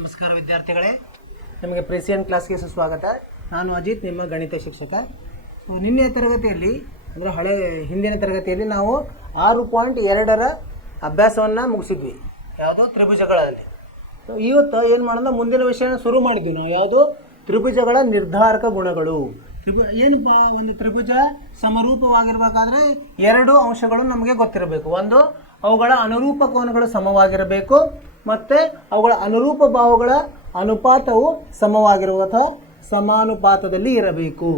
ನಮಸ್ಕಾರ ವಿದ್ಯಾರ್ಥಿಗಳೇ, ನಿಮಗೆ ಪ್ರೆಸಿಯನ್ ಕ್ಲಾಸ್ಗೆ ಸುಸ್ವಾಗತ. ನಾನು ಅಜಿತ್, ನಿಮ್ಮ ಗಣಿತ ಶಿಕ್ಷಕ. ಸೊ ನಿನ್ನೆ ತರಗತಿಯಲ್ಲಿ ಅಂದರೆ ಹಿಂದಿನ ತರಗತಿಯಲ್ಲಿ ನಾವು 6.2ರ ಅಭ್ಯಾಸವನ್ನು ಮುಗಿಸಿದ್ವಿ, ಯಾವುದು ತ್ರಿಭುಜಗಳಲ್ಲಿ. ಸೊ ಇವತ್ತು ಏನು ಮಾಡೋಣ, ಮುಂದಿನ ವಿಷಯನ ಶುರು ಮಾಡಿದ್ವಿ ನಾವು. ಯಾವುದು? ತ್ರಿಭುಜಗಳ ನಿರ್ಧಾರಕ ಗುಣಗಳು. ಏನಪ್ಪ, ಒಂದು ತ್ರಿಭುಜ ಸಮರೂಪವಾಗಿರಬೇಕಾದ್ರೆ ಎರಡು ಅಂಶಗಳು ನಮಗೆ ಗೊತ್ತಿರಬೇಕು. ಒಂದು, ಅವುಗಳ ಅನುರೂಪ ಕೋನಗಳು ಸಮವಾಗಿರಬೇಕು, ಮತ್ತು ಅವುಗಳ ಅನುರೂಪ ಬಾಹುಗಳ ಅನುಪಾತವು ಸಮವಾಗಿರುವ ಅಥವಾ ಸಮಾನುಪಾತದಲ್ಲಿ ಇರಬೇಕು.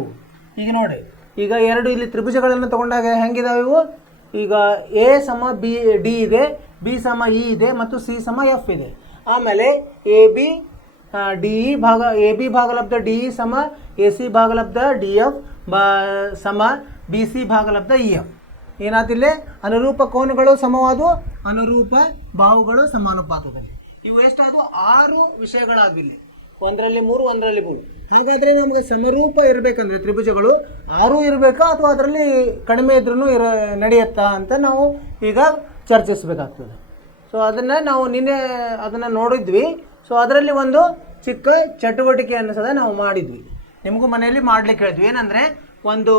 ಈಗ ನೋಡಿ, ಈಗ ಎರಡು ಇಲ್ಲಿ ತ್ರಿಭುಜಗಳನ್ನು ತಗೊಂಡಾಗ ಹೆಂಗಿದಾವೆ ಇವು? ಈಗ ಎ ಸಮ ಬಿ ಡಿ ಇದೆ, ಬಿ ಸಮ ಇ ಇದೆ, ಮತ್ತು ಸಿ ಸಮ ಎಫ್ ಇದೆ. ಆಮೇಲೆ ಎ ಬಿ ಡಿ ಇ ಭಾಗ ಎ ಬಿ ಭಾಗಲಬ್ಧ ಡಿ ಇ ಸಮ ಎ ಸಿ ಭಾಗಲಬ್ಧ ಡಿ ಎಫ್ ಸಮ ಬಿ ಸಿ ಭಾಗಲಬ್ಧ ಇ ಎಫ್. ಏನಾತಿಲ್ಲೇ? ಅನುರೂಪ ಕೋನಗಳು ಸಮವಾದವು, ಅನುರೂಪ ಬಾಹುಗಳು ಸಮಾನುಪಾತದಲ್ಲಿ. ಇವು ಎಷ್ಟಾದವು? 6 ವಿಷಯಗಳಾಗಿಲ್ಲಿ. ಒಂದರಲ್ಲಿ 3, ಒಂದರಲ್ಲಿ 3. ಹಾಗಾದರೆ ನಮಗೆ ಸಮರೂಪ ಇರಬೇಕಂದ್ರೆ ತ್ರಿಭುಜಗಳು 6 ಇರಬೇಕಾ ಅಥವಾ ಅದರಲ್ಲಿ ಕಡಿಮೆ ಇದ್ರೂ ನಡೆಯುತ್ತಾ ಅಂತ ನಾವು ಈಗ ಚರ್ಚಿಸಬೇಕಾಗ್ತದೆ. ಸೊ ಅದನ್ನು ನಾವು ನಿನ್ನೆ ಅದನ್ನು ನೋಡಿದ್ವಿ. ಸೊ ಅದರಲ್ಲಿ ಒಂದು ಚಿಕ್ಕ ಚಟುವಟಿಕೆಯನ್ನು ಸಹ ನಾವು ಮಾಡಿದ್ವಿ, ನಿಮಗೂ ಮನೆಯಲ್ಲಿ ಮಾಡಲಿಕ್ಕೆ ಹೇಳಿದ್ವಿ. ಏನಂದರೆ, ಒಂದು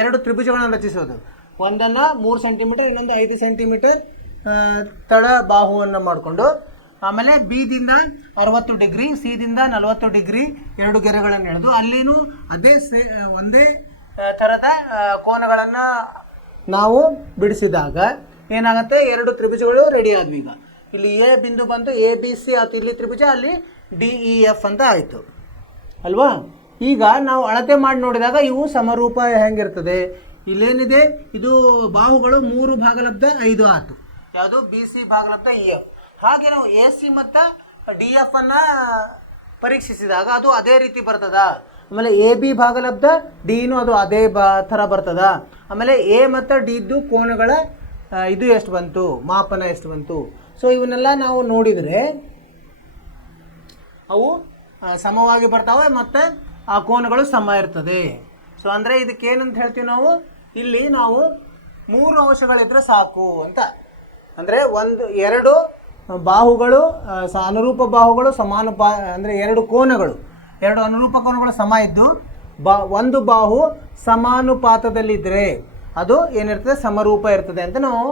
2 ತ್ರಿಭುಜಗಳನ್ನು ರಚಿಸೋದು. ಒಂದನ್ನು 3 ಸೆಂಟಿಮೀಟರ್, ಇನ್ನೊಂದು 5 ಸೆಂಟಿಮೀಟರ್ ತಳ ಬಾಹುವನ್ನು ಮಾಡಿಕೊಂಡು, ಆಮೇಲೆ ಬಿ ದಿಂದ 60 ಡಿಗ್ರಿ, ಸಿ ದಿಂದ 40 ಡಿಗ್ರಿ 2 ಗೆರೆಗಳನ್ನು ಎಳೆದು ಅಲ್ಲಿನೂ ಒಂದೇ ಥರದ ಕೋನಗಳನ್ನು ನಾವು ಬಿಡಿಸಿದಾಗ ಏನಾಗುತ್ತೆ, 2 ತ್ರಿಭುಜಗಳು ರೆಡಿ ಆದ್ವಿ. ಈಗ ಇಲ್ಲಿ ಎ ಬಿಂದು ಬಂತು, ಎ ಬಿ ಸಿ ಆಯ್ತು ಇಲ್ಲಿ ತ್ರಿಭುಜ, ಅಲ್ಲಿ ಡಿ ಇ ಎಫ್ ಅಂತ ಆಯಿತು ಅಲ್ವಾ. ಈಗ ನಾವು ಅಳತೆ ಮಾಡಿ ನೋಡಿದಾಗ ಇವು ಸಮರೂಪ ಹೆಂಗಿರ್ತದೆ? ಇಲ್ಲೇನಿದೆ, ಇದು ಬಾಹುಗಳು 3 ಭಾಗಲಬ್ಧ 5 ಆಯಿತು, ಯಾವುದು? ಬಿ ಸಿ ಭಾಗಲಬ್ಧ ಇ ಎಫ್. ಹಾಗೆ ನಾವು ಎ ಸಿ ಮತ್ತು ಡಿ ಎಫ್ ಅನ್ನು ಪರೀಕ್ಷಿಸಿದಾಗ ಅದು ಅದೇ ರೀತಿ ಬರ್ತದ. ಆಮೇಲೆ ಎ ಬಿ ಭಾಗಲಬ್ಧ ಡಿನೂ ಅದು ಅದೇ ಥರ ಬರ್ತದ. ಆಮೇಲೆ ಎ ಮತ್ತು ಡಿ ಇದ್ದು ಕೋನಗಳ ಇದು ಎಷ್ಟು ಬಂತು, ಮಾಪನ ಎಷ್ಟು ಬಂತು. ಸೊ ಇವನ್ನೆಲ್ಲ ನಾವು ನೋಡಿದರೆ ಅವು ಸಮವಾಗಿ ಬರ್ತಾವೆ ಮತ್ತು ಆ ಕೋನಗಳು ಸಮ ಇರ್ತದೆ. ಸೊ ಅಂದರೆ ಇದಕ್ಕೇನಂತ ಹೇಳ್ತೀವಿ ನಾವು, ಇಲ್ಲಿ ನಾವು 3 ಅಂಶಗಳಿದ್ರೆ ಸಾಕು ಅಂತ. ಅಂದರೆ 2 ಬಾಹುಗಳು ಅನುರೂಪ ಬಾಹುಗಳು ಅಂದರೆ 2 ಕೋನಗಳು, 2 ಅನುರೂಪ ಕೋನಗಳು ಸಮ ಇದ್ದು ಒಂದು ಬಾಹು ಸಮಾನುಪಾತದಲ್ಲಿದ್ದರೆ ಅದು ಏನಿರ್ತದೆ, ಸಮರೂಪ ಇರ್ತದೆ ಅಂತ ನಾವು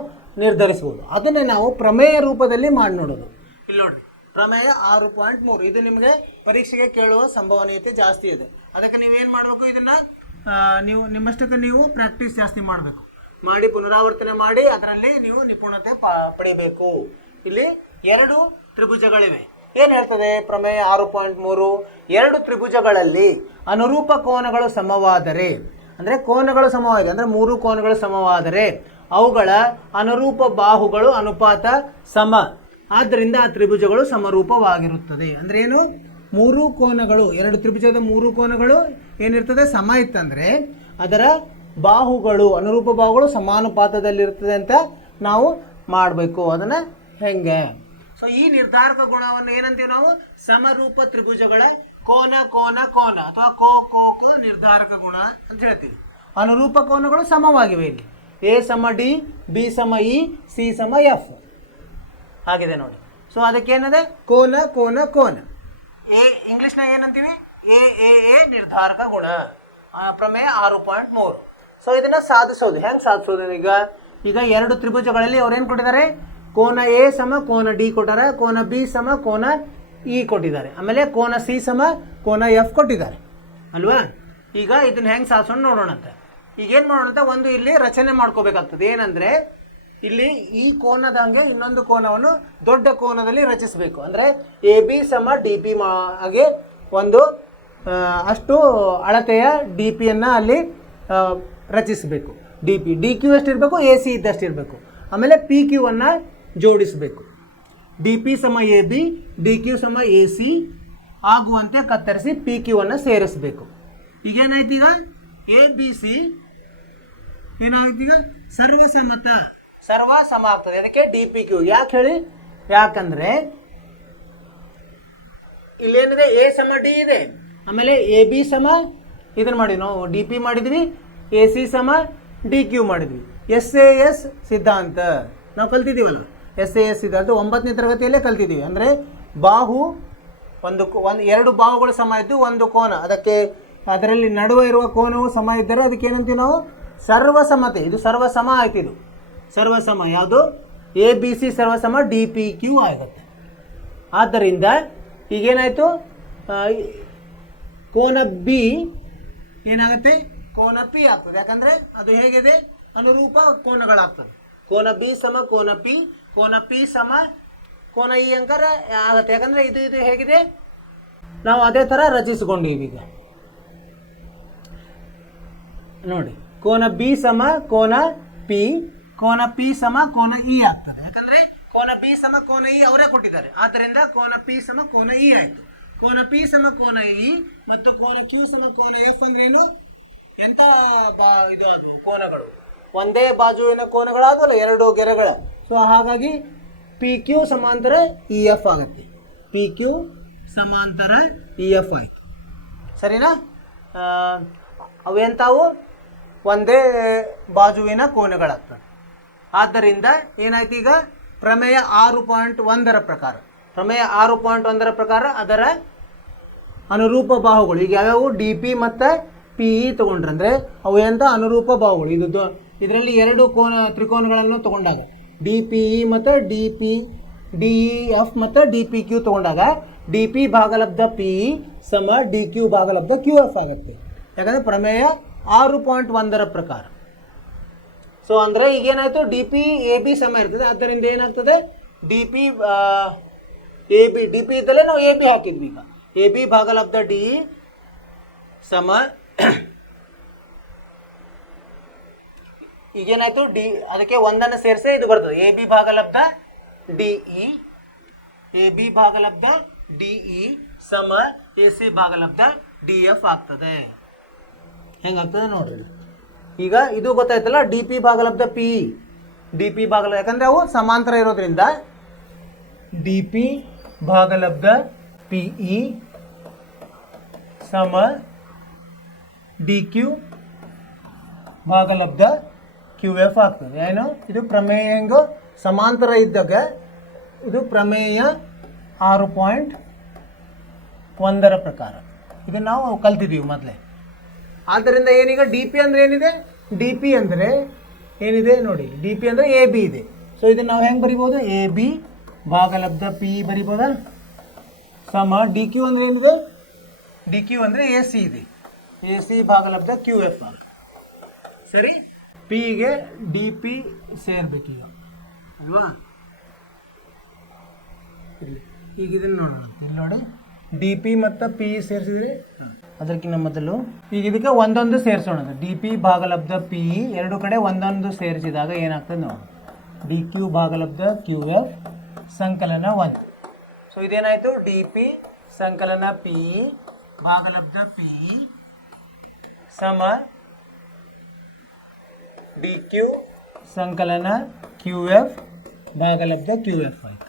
ನಿರ್ಧರಿಸ್ಬೋದು. ಅದನ್ನೇ ನಾವು ಪ್ರಮೇಯ ರೂಪದಲ್ಲಿ ಮಾಡಿ ನೋಡೋದು. ಇಲ್ಲಿ ನೋಡಿರಿ, ಪ್ರಮೇಯ 6.3. ಇದು ನಿಮಗೆ ಪರೀಕ್ಷೆಗೆ ಕೇಳುವ ಸಂಭವನೀಯತೆ ಜಾಸ್ತಿ ಇದೆ. ಅದಕ್ಕೆ ನೀವೇನು ಮಾಡಬೇಕು, ಇದನ್ನು ನೀವು ನಿಮ್ಮಷ್ಟಕ್ಕೆ ನೀವು ಪ್ರಾಕ್ಟೀಸ್ ಜಾಸ್ತಿ ಮಾಡಬೇಕು, ಮಾಡಿ ಪುನರಾವರ್ತನೆ ಮಾಡಿ ಅದರಲ್ಲಿ ನೀವು ನಿಪುಣತೆ ಪಡಿಬೇಕು. ಇಲ್ಲಿ 2 ತ್ರಿಭುಜಗಳಿವೆ. ಏನು ಹೇಳ್ತದೆ ಪ್ರಮೇಯ 6.3? 2 ತ್ರಿಭುಜಗಳಲ್ಲಿ ಅನುರೂಪ ಕೋನಗಳು ಸಮವಾದರೆ, ಅಂದರೆ ಕೋನಗಳು ಸಮವಾಗಿದೆ ಅಂದರೆ 3 ಕೋನಗಳು ಸಮವಾದರೆ ಅವುಗಳ ಅನುರೂಪ ಬಾಹುಗಳು ಅನುಪಾತ ಸಮ. ಆದ್ದರಿಂದ ಆ ತ್ರಿಭುಜಗಳು ಸಮರೂಪವಾಗಿರುತ್ತದೆ. ಅಂದರೆ ಏನು? 3 ಕೋನಗಳು, 2 ತ್ರಿಭುಜದ 3 ಕೋನಗಳು ಏನಿರ್ತದೆ, ಸಮ ಇತ್ತಂದರೆ ಅದರ ಬಾಹುಗಳು, ಅನುರೂಪ ಬಾಹುಗಳು ಸಮಾನುಪಾತದಲ್ಲಿರ್ತದೆ ಅಂತ ನಾವು ಮಾಡಬೇಕು. ಅದನ್ನು ಹೆಂಗೆ? ಸೊ ಈ ನಿರ್ಧಾರಕ ಗುಣವನ್ನು ಏನಂತೀವಿ ನಾವು? ಸಮರೂಪ ತ್ರಿಭುಜಗಳ ಕೋನ ಕೋನ ಕೋನ ಅಥವಾ ಕೋ ನಿರ್ಧಾರಕ ಗುಣ ಅಂತ ಹೇಳ್ತೀವಿ. ಅನುರೂಪ ಕೋನಗಳು ಸಮವಾಗಿವೆ. ಇಲ್ಲಿ ಎ ಸಮ ಡಿ, ಬಿ ಸಮ ಇ, ಸಿ ಸಮ ಎಫ್ ಆಗಿದೆ ನೋಡಿ. ಸೊ ಅದಕ್ಕೇನದೆ? ಕೋನ ಕೋನ ಕೋನ. ಇಂಗ್ಲೀಷ್ನಾಗ ಏನಂತೀವಿ? ಎ ನಿರ್ಧಾರಕ ಗುಣ. ಪ್ರಮೇಯ 6.3. ಸೊ ಇದನ್ನು ಸಾಧಿಸೋದು ಹೆಂಗೆ ಸಾಧಿಸೋದು? ಈಗ 2 ತ್ರಿಭುಜಗಳಲ್ಲಿ ಅವ್ರೇನು ಕೊಟ್ಟಿದ್ದಾರೆ? ಕೋನ ಎ ಸಮ ಕೋನ ಡಿ ಕೊಟ್ಟಾರೆ, ಕೋನ ಬಿ ಸಮ ಕೋನ ಇ ಕೊಟ್ಟಿದ್ದಾರೆ, ಆಮೇಲೆ ಕೋನ ಸಿ ಸಮ ಕೋನ ಎಫ್ ಕೊಟ್ಟಿದ್ದಾರೆ ಅಲ್ವಾ. ಈಗ ಇದನ್ನ ಹೆಂಗೆ ಸಾಧಿಸೋಣ ನೋಡೋಣಂತೆ. ಈಗೇನು ಮಾಡೋಣಂತ, ಒಂದು ಇಲ್ಲಿ ರಚನೆ ಮಾಡ್ಕೋಬೇಕಾಗ್ತದೆ. ಏನಂದರೆ, ಇಲ್ಲಿ ಈ ಕೋನದಂಗೆ ಇನ್ನೊಂದು ಕೋನವನ್ನು ದೊಡ್ಡ ಕೋನದಲ್ಲಿ ರಚಿಸಬೇಕು. ಅಂದರೆ ಎ ಬಿ ಸಮ ಡಿ ಪಿ ಹಾಗೆ ಒಂದು ಅಷ್ಟು ಅಳತೆಯ ಡಿ ಪಿಯನ್ನು ಅಲ್ಲಿ ರಚಿಸಬೇಕು. ಡಿ ಕ್ಯೂ ಎಷ್ಟಿರಬೇಕು? ಎ ಸಿ ಇದ್ದಷ್ಟು ಇರಬೇಕು. ಆಮೇಲೆ ಪಿ ಕ್ಯೂವನ್ನು ಜೋಡಿಸಬೇಕು. ಡಿ ಪಿ ಸಮ ಎ ಬಿ, ಡಿ ಕ್ಯೂ ಸಮ ಎ ಸಿ ಆಗುವಂತೆ ಕತ್ತರಿಸಿ ಪಿ ಕ್ಯೂವನ್ನು ಸೇರಿಸಬೇಕು. ಈಗೇನಾಯ್ತು? ಈಗ ಎ ಬಿ ಸಿ ಏನಾಗುತ್ತೆ? ಈಗ ಸರ್ವ ಸಮ ಆಗ್ತದೆ. ಅದಕ್ಕೆ ಡಿ ಪಿ ಕ್ಯೂ. ಯಾಕೆ ಹೇಳಿ? ಯಾಕಂದರೆ ಇಲ್ಲೇನಿದೆ, ಎ ಸಮ ಡಿ ಇದೆ, ಆಮೇಲೆ ಎ ಬಿ ಸಮ ಇದನ್ನು ಮಾಡಿ ನಾವು ಡಿ ಪಿ ಮಾಡಿದ್ವಿ, ಎ ಸಿ ಸಮ ಡಿ ಕ್ಯೂ ಮಾಡಿದ್ವಿ. SAS ಸಿದ್ಧಾಂತ ನಾವು ಕಲ್ತಿದ್ದೀವಲ್ಲ, SAS ಸಿದ್ಧಾಂತ 9ನೇ ತರಗತಿಯಲ್ಲೇ ಕಲ್ತಿದ್ದೀವಿ. ಅಂದರೆ ಬಾಹು ಒಂದು ಎರಡು ಬಾಹುಗಳು ಸಮ ಇದ್ದು ಒಂದು ಕೋನ, ಅದರಲ್ಲಿ ನಡುವೆ ಇರುವ ಕೋನವು ಸಮ ಇದ್ದರೆ ಅದಕ್ಕೆ ಏನಂತೀವಿ ನಾವು ಸರ್ವಸಮತೆ. ಇದು ಸರ್ವಸಮ ಆಯ್ತು. ಇದು ಸರ್ವಸಮ ಯಾವುದು? ಎ ಬಿ ಸಿ ಸರ್ವಸಮ ಡಿ ಪಿ ಕ್ಯೂ ಆಗುತ್ತೆ. ಆದ್ದರಿಂದ ಈಗೇನಾಯಿತು, ಕೋನ ಬಿ ಏನಾಗುತ್ತೆ? ಕೋನ ಪಿ ಆಗ್ತದೆ. ಯಾಕಂದರೆ ಅದು ಹೇಗಿದೆ? ಅನುರೂಪ ಕೋನಗಳಾಗ್ತದೆ. ಕೋನ ಬಿ ಸಮ ಕೋನ ಪಿ ಸಮ ಕೋನ ಇ ಅಂಕರ ಆಗುತ್ತೆ. ಯಾಕಂದರೆ ಇದು ಹೇಗಿದೆ? ನಾವು ಅದೇ ಥರ ರಚಿಸಿಕೊಂಡಿವಿ. ಈಗ ನೋಡಿ, ಕೋನ ಬಿ ಸಮ ಕೋನ ಪಿ ಸಮ ಕೋನ ಇ ಆಗ್ತದೆ. ಯಾಕಂದರೆ ಕೋನ ಬಿ ಸಮ ಕೋನ ಇ ಅವರೇ ಕೊಟ್ಟಿದ್ದಾರೆ. ಆದ್ದರಿಂದ ಕೋನ ಪಿ ಸಮ ಕೋನ ಇ ಆಯಿತು. ಕೋನ ಪಿ ಸಮ ಕೋನ ಇ ಮತ್ತು ಕೋನ ಕ್ಯೂ ಸಮ ಕೋನ ಎಫ್ ಅಂದ್ರೇನು? ಎಂಥ ಇದು ಅದು ಕೋನಗಳು, ಒಂದೇ ಬಾಜುವಿನ ಕೋನಗಳಾದವಲ್ಲ, ಎರಡು ಗೆರೆಗಳ. ಸೊ ಹಾಗಾಗಿ ಪಿ ಕ್ಯೂ ಸಮಾಂತರ ಇ ಎಫ್ ಆಗುತ್ತೆ. ಪಿ ಕ್ಯೂ ಸಮಾಂತರ ಇ ಎಫ್ ಆಯಿತು. ಸರಿನಾ? ಅವೆಂಥವು ಒಂದೇ ಬಾಜುವಿನ ಕೋನಗಳಾಗ್ತವೆ. ಆದ್ದರಿಂದ ಏನಾಯ್ತು? ಈಗ ಪ್ರಮೇಯ 6.1 ಪ್ರಕಾರ, ಪ್ರಮೇಯ 6.1 ಪ್ರಕಾರ ಅದರ ಅನುರೂಪ ಬಾಹುಗಳು ಈಗ ಯಾವ್ಯಾವು? ಡಿ ಪಿ ಮತ್ತು ಪಿ ಇ ತೊಗೊಂಡ್ರೆ ಅಂದರೆ ಅವು ಎಂಥ ಅನುರೂಪ ಬಾಹುಗಳು. ಇದರಲ್ಲಿ ಎರಡು ತ್ರಿಕೋನಗಳನ್ನು ತೊಗೊಂಡಾಗ ಡಿ ಪಿ ಇ ಮತ್ತು ಡಿ ಎಫ್ ಮತ್ತು ಡಿ ಪಿ ಕ್ಯೂ ತೊಗೊಂಡಾಗ ಡಿ ಪಿ ಭಾಗಲಬ್ಧ ಪಿ ಇ ಸಮ ಡಿ ಕ್ಯೂ ಭಾಗಲಬ್ಧ ಕ್ಯೂ ಎಫ್ ಆಗುತ್ತೆ. ಯಾಕಂದರೆ ಪ್ರಮೇಯ 6.1 ಪ್ರಕಾರ. ಸೊ ಅಂದರೆ ಈಗೇನಾಯಿತು? ಡಿ ಪಿ ಎ ಬಿ ಸಮ ಇರ್ತದೆ. ಆದ್ದರಿಂದ ಏನಾಗ್ತದೆ? ಡಿ ಪಿ ಇದ್ದಲ್ಲೇ ನಾವು ಎ ಬಿ ಹಾಕಿದ್ವಿ. ಈಗ ಎ ಬಿ ಭಾಗಲಬ್ಧ ಡಿ ಸಮ ಈಗೇನಾಯಿತು? ಅದಕ್ಕೆ ಒಂದನ್ನು ಸೇರಿಸಿ ಇದು ಬರ್ತದೆ. ಎ ಬಿ ಭಾಗಲಬ್ಧ ಡಿ ಇ ಸಮ ಎ ಸಿ ಭಾಗಲಬ್ಧ ಡಿ ಎಫ್ ಆಗ್ತದೆ. ಹೆಂಗಾಗ್ತದೆ ನೋಡ್ರಿ. ಈಗ ಇದು ಗೊತ್ತಾಯ್ತಲ್ಲ, ಡಿ ಪಿ ಭಾಗಲಬ್ಧ ಪಿ ಇ, ಡಿ ಪಿ ಭಾಗಲಬ್ಧ, ಯಾಕಂದರೆ ಅವು ಸಮಾಂತರ ಇರೋದ್ರಿಂದ ಡಿ ಪಿ ಭಾಗಲಬ್ಧ ಪಿ ಇ ಸಮ ಡಿ ಕ್ಯೂ ಭಾಗಲಬ್ಧ ಕ್ಯೂ ಎಫ್ ಆಗ್ತದೆ. ಏನು? ಇದು ಪ್ರಮೇಯ ಹೆಂಗು ಸಮಾಂತರ ಇದ್ದಾಗ ಇದು ಪ್ರಮೇಯ 6.1 ಪ್ರಕಾರ. ಇದನ್ನು ನಾವು ಕಲ್ತಿದ್ದೀವಿ ಮೊದಲೇ. ಆದ್ದರಿಂದ ಏನೀಗ ಡಿ ಪಿ ಅಂದರೆ ಏನಿದೆ? ಡಿ ಪಿ ಅಂದರೆ ಏನಿದೆ ನೋಡಿ, ಡಿ ಪಿ ಅಂದರೆ ಎ ಬಿ ಇದೆ. ಸೊ ಇದನ್ನು ನಾವು ಹೆಂಗೆ ಬರಿಬೋದು? ಎ ಬಿ ಭಾಗಲಬ್ಧ ಪಿ ಇ ಬರಿಬೋದಾ ಸಮ ಡಿ ಕ್ಯೂ ಅಂದರೆ ಏನಿದೆ? ಡಿ ಕ್ಯೂ ಅಂದರೆ ಎ ಸಿ ಇದೆ. ಎ ಸಿ ಭಾಗಲಬ್ಧ ಕ್ಯೂ ಎಫ್. ಸರಿ, ಪಿಗೆ ಡಿ ಪಿ ಸೇರ್ಬೇಕೀಗ ಅಲ್ವಾ? ಈಗ ಇದನ್ನು ನೋಡೋಣ. ಇಲ್ಲಿ ನೋಡಿ, ಡಿ ಪಿ ಮತ್ತು ಪಿ ಸೇರಿಸಿದ್ರೆ ಅದಕ್ಕಿಂತ ಮೊದಲು ಈಗ ಇದಕ್ಕೆ ಒಂದೊಂದು ಸೇರಿಸೋಣ. ಡಿ ಪಿ ಭಾಗಲಬ್ಧ ಪಿ ಇ ಎರಡು ಕಡೆ ಒಂದೊಂದು ಸೇರಿಸಿದಾಗ ಏನಾಗ್ತದೆ ನೋಡಿ, ಡಿ ಕ್ಯೂ ಭಾಗಲಬ್ಧ ಕ್ಯೂ ಎಫ್ ಸಂಕಲನ 1. ಸೊ ಇದೇನಾಯಿತು? ಡಿ ಪಿ ಸಂಕಲನ ಪಿ ಇ ಭಾಗಲಬ್ಧ ಪಿ ಇ ಸಮ ಡಿ ಕ್ಯೂ ಸಂಕಲನ ಕ್ಯೂ ಎಫ್ ಭಾಗಲಬ್ಧ ಕ್ಯೂ ಎಫ್ ಆಯಿತು.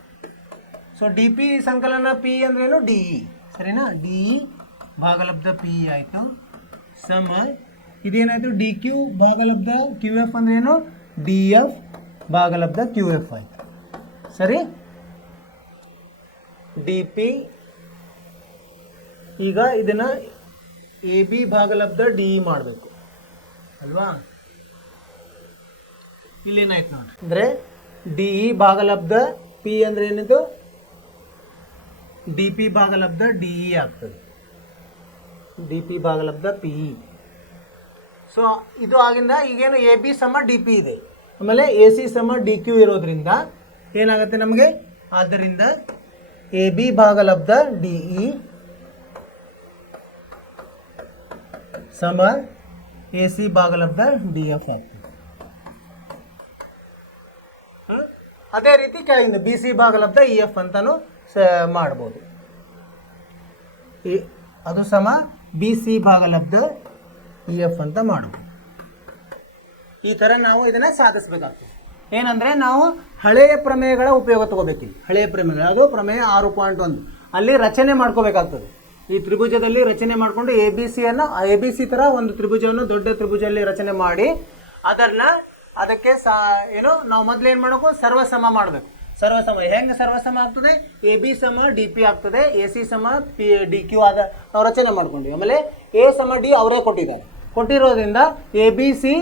ಸೊ ಡಿ ಪಿ ಸಂಕಲನ ಪಿ ಅಂದ್ರೇನು? D E. ಸರಿನಾ? ಡಿ ಇ ಭಾಗಲಬ್ಧ ಪಿ ಇ ಆಯಿತು ಸಮ ಇದೇನಾಯಿತು? ಡಿ ಕ್ಯೂ ಭಾಗಲಬ್ಧ ಕ್ಯೂ ಎಫ್ ಅಂದ್ರೇನು? ಡಿ ಎಫ್ ಭಾಗಲಬ್ಧ ಕ್ಯೂ ಎಫ್ ಆಯಿತು. ಸರಿ, ಡಿ ಪಿ ಈಗ ಇದನ್ನು ಎ ಬಿ ಭಾಗಲಬ್ಧ ಡಿ ಇ ಮಾಡಬೇಕು ಅಲ್ವಾ? ಇಲ್ಲೇನಾಯ್ತು ನೋಡಿ, ಅಂದರೆ ಡಿ ಇ ಭಾಗಲಬ್ಧ ಪಿ ಅಂದರೆ ಏನಿದು? ಡಿ ಪಿ ಭಾಗಲಬ್ಧ ಡಿ ಇ ಆಗ್ತದೆ. ಡಿ ಪಿ ಭಾಗಲಬ್ಧ ಪಿ ಇ. ಸೊ ಇದು ಆಗಿಂದ ಈಗೇನು ಎ ಬಿ ಸಮ ಡಿ ಪಿ ಇದೆ, ಆಮೇಲೆ ಎ ಸಿ ಸಮ ಡಿ ಕ್ಯೂ ಇರೋದ್ರಿಂದ ಏನಾಗುತ್ತೆ ನಮಗೆ? ಆದ್ದರಿಂದ ಎ ಬಿ ಭಾಗಲಬ್ಧ ಡಿ ಇ ಸಮ ಎ ಸಿ ಭಾಗಲಬ್ಧ ಡಿ ಎಫ್ ಆಗ್ತದೆ. ಅದೇ ರೀತಿ ಕೆಳಗಿಂದ ಬಿ ಸಿ ಭಾಗಲಬ್ಧ ಇ ಎಫ್ ಅಂತಲೂ ಮಾಡ್ಬೋದು. ಅದು ಸಮ ಬಿ ಸಿ ಭಾಗಲಬ್ಧ ಇ ಎಫ್ ಅಂತ ಮಾಡ್ಬೋದು. ಈ ಥರ ನಾವು ಇದನ್ನು ಸಾಧಿಸಬೇಕಾಗ್ತದೆ. ಏನಂದರೆ ನಾವು ಹಳೆಯ ಪ್ರಮೇಯಗಳ ಉಪಯೋಗ ತಗೋಬೇಕಿಲ್ಲ. ಹಳೆಯ ಪ್ರಮೇಯಗಳು ಅದು ಪ್ರಮೇಯ 6.1 ಅಲ್ಲಿ ರಚನೆ ಮಾಡ್ಕೋಬೇಕಾಗ್ತದೆ. ಈ ತ್ರಿಭುಜದಲ್ಲಿ ರಚನೆ ಮಾಡಿಕೊಂಡು ಎ ಬಿ ಸಿ ಥರ ಒಂದು ತ್ರಿಭುಜವನ್ನು ದೊಡ್ಡ ತ್ರಿಭುಜದಲ್ಲಿ ರಚನೆ ಮಾಡಿ ಅದಕ್ಕೆ ನಾವು ಮೊದಲು ಏನು ಮಾಡಬೇಕು? ಸರ್ವಸಮ ಮಾಡಬೇಕು. ಸರ್ವಸಮ. ಹೆಂಗೆ ಸರ್ವಸಮ ಆಗ್ತದೆ? ಎ ಬಿ ಸಮ ಡಿ ಪಿ ಆಗ್ತದೆ, ಎ ಸಿ ಸಮ ಪಿ ಡಿ ಕ್ಯೂ ಆದ ನಾವು ರಚನೆ ಮಾಡ್ಕೊಂಡ್ವಿ. ಆಮೇಲೆ ಎ ಸಮ ಡಿ ಅವರೇ ಕೊಟ್ಟಿದ್ದಾರೆ. ಕೊಟ್ಟಿರೋದ್ರಿಂದ ಎ ಬಿ ಸಿ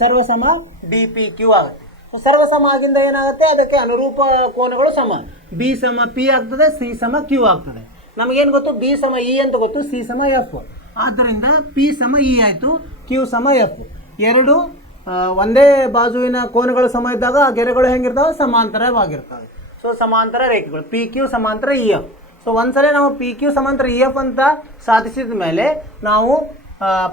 ಸರ್ವಸಮ ಡಿ ಪಿ ಕ್ಯೂ ಆಗುತ್ತೆ. ಸರ್ವಸಮ ಆಗಿಂದ ಏನಾಗುತ್ತೆ? ಅದಕ್ಕೆ ಅನುರೂಪ ಕೋನಗಳು ಸಮ. ಬಿ ಸಮ ಪಿ ಆಗ್ತದೆ, ಸಿ ಸಮ ಕ್ಯೂ ಆಗ್ತದೆ. ನಮಗೇನು ಗೊತ್ತು? ಬಿ ಸಮ ಇ ಅಂತ ಗೊತ್ತು, ಸಿ ಸಮ ಎಫ್. ಆದ್ದರಿಂದ ಪಿ ಸಮ ಇ ಆಯಿತು, ಕ್ಯೂ ಸಮ ಎಫ್. ಎರಡು ಒಂದೇ ಬಾಜುವಿನ ಕೋನಗಳು ಸಮ ಇದ್ದಾಗ ಆ ಗೆರೆಗಳು ಹೆಂಗಿರ್ತಾವೆ? ಸಮಾಂತರವಾಗಿರ್ತವೆ. ಸೊ ಸಮಾಂತರ ರೇಖೆಗಳು ಪಿ ಕ್ಯೂ ಸಮಾಂತರ ಇ ಎಫ್. ಸೊ ಒಂದ್ಸಲ ನಾವು ಪಿ ಕ್ಯೂ ಸಮಾಂತರ ಇ ಎಫ್ ಅಂತ ಸಾಧಿಸಿದ ಮೇಲೆ ನಾವು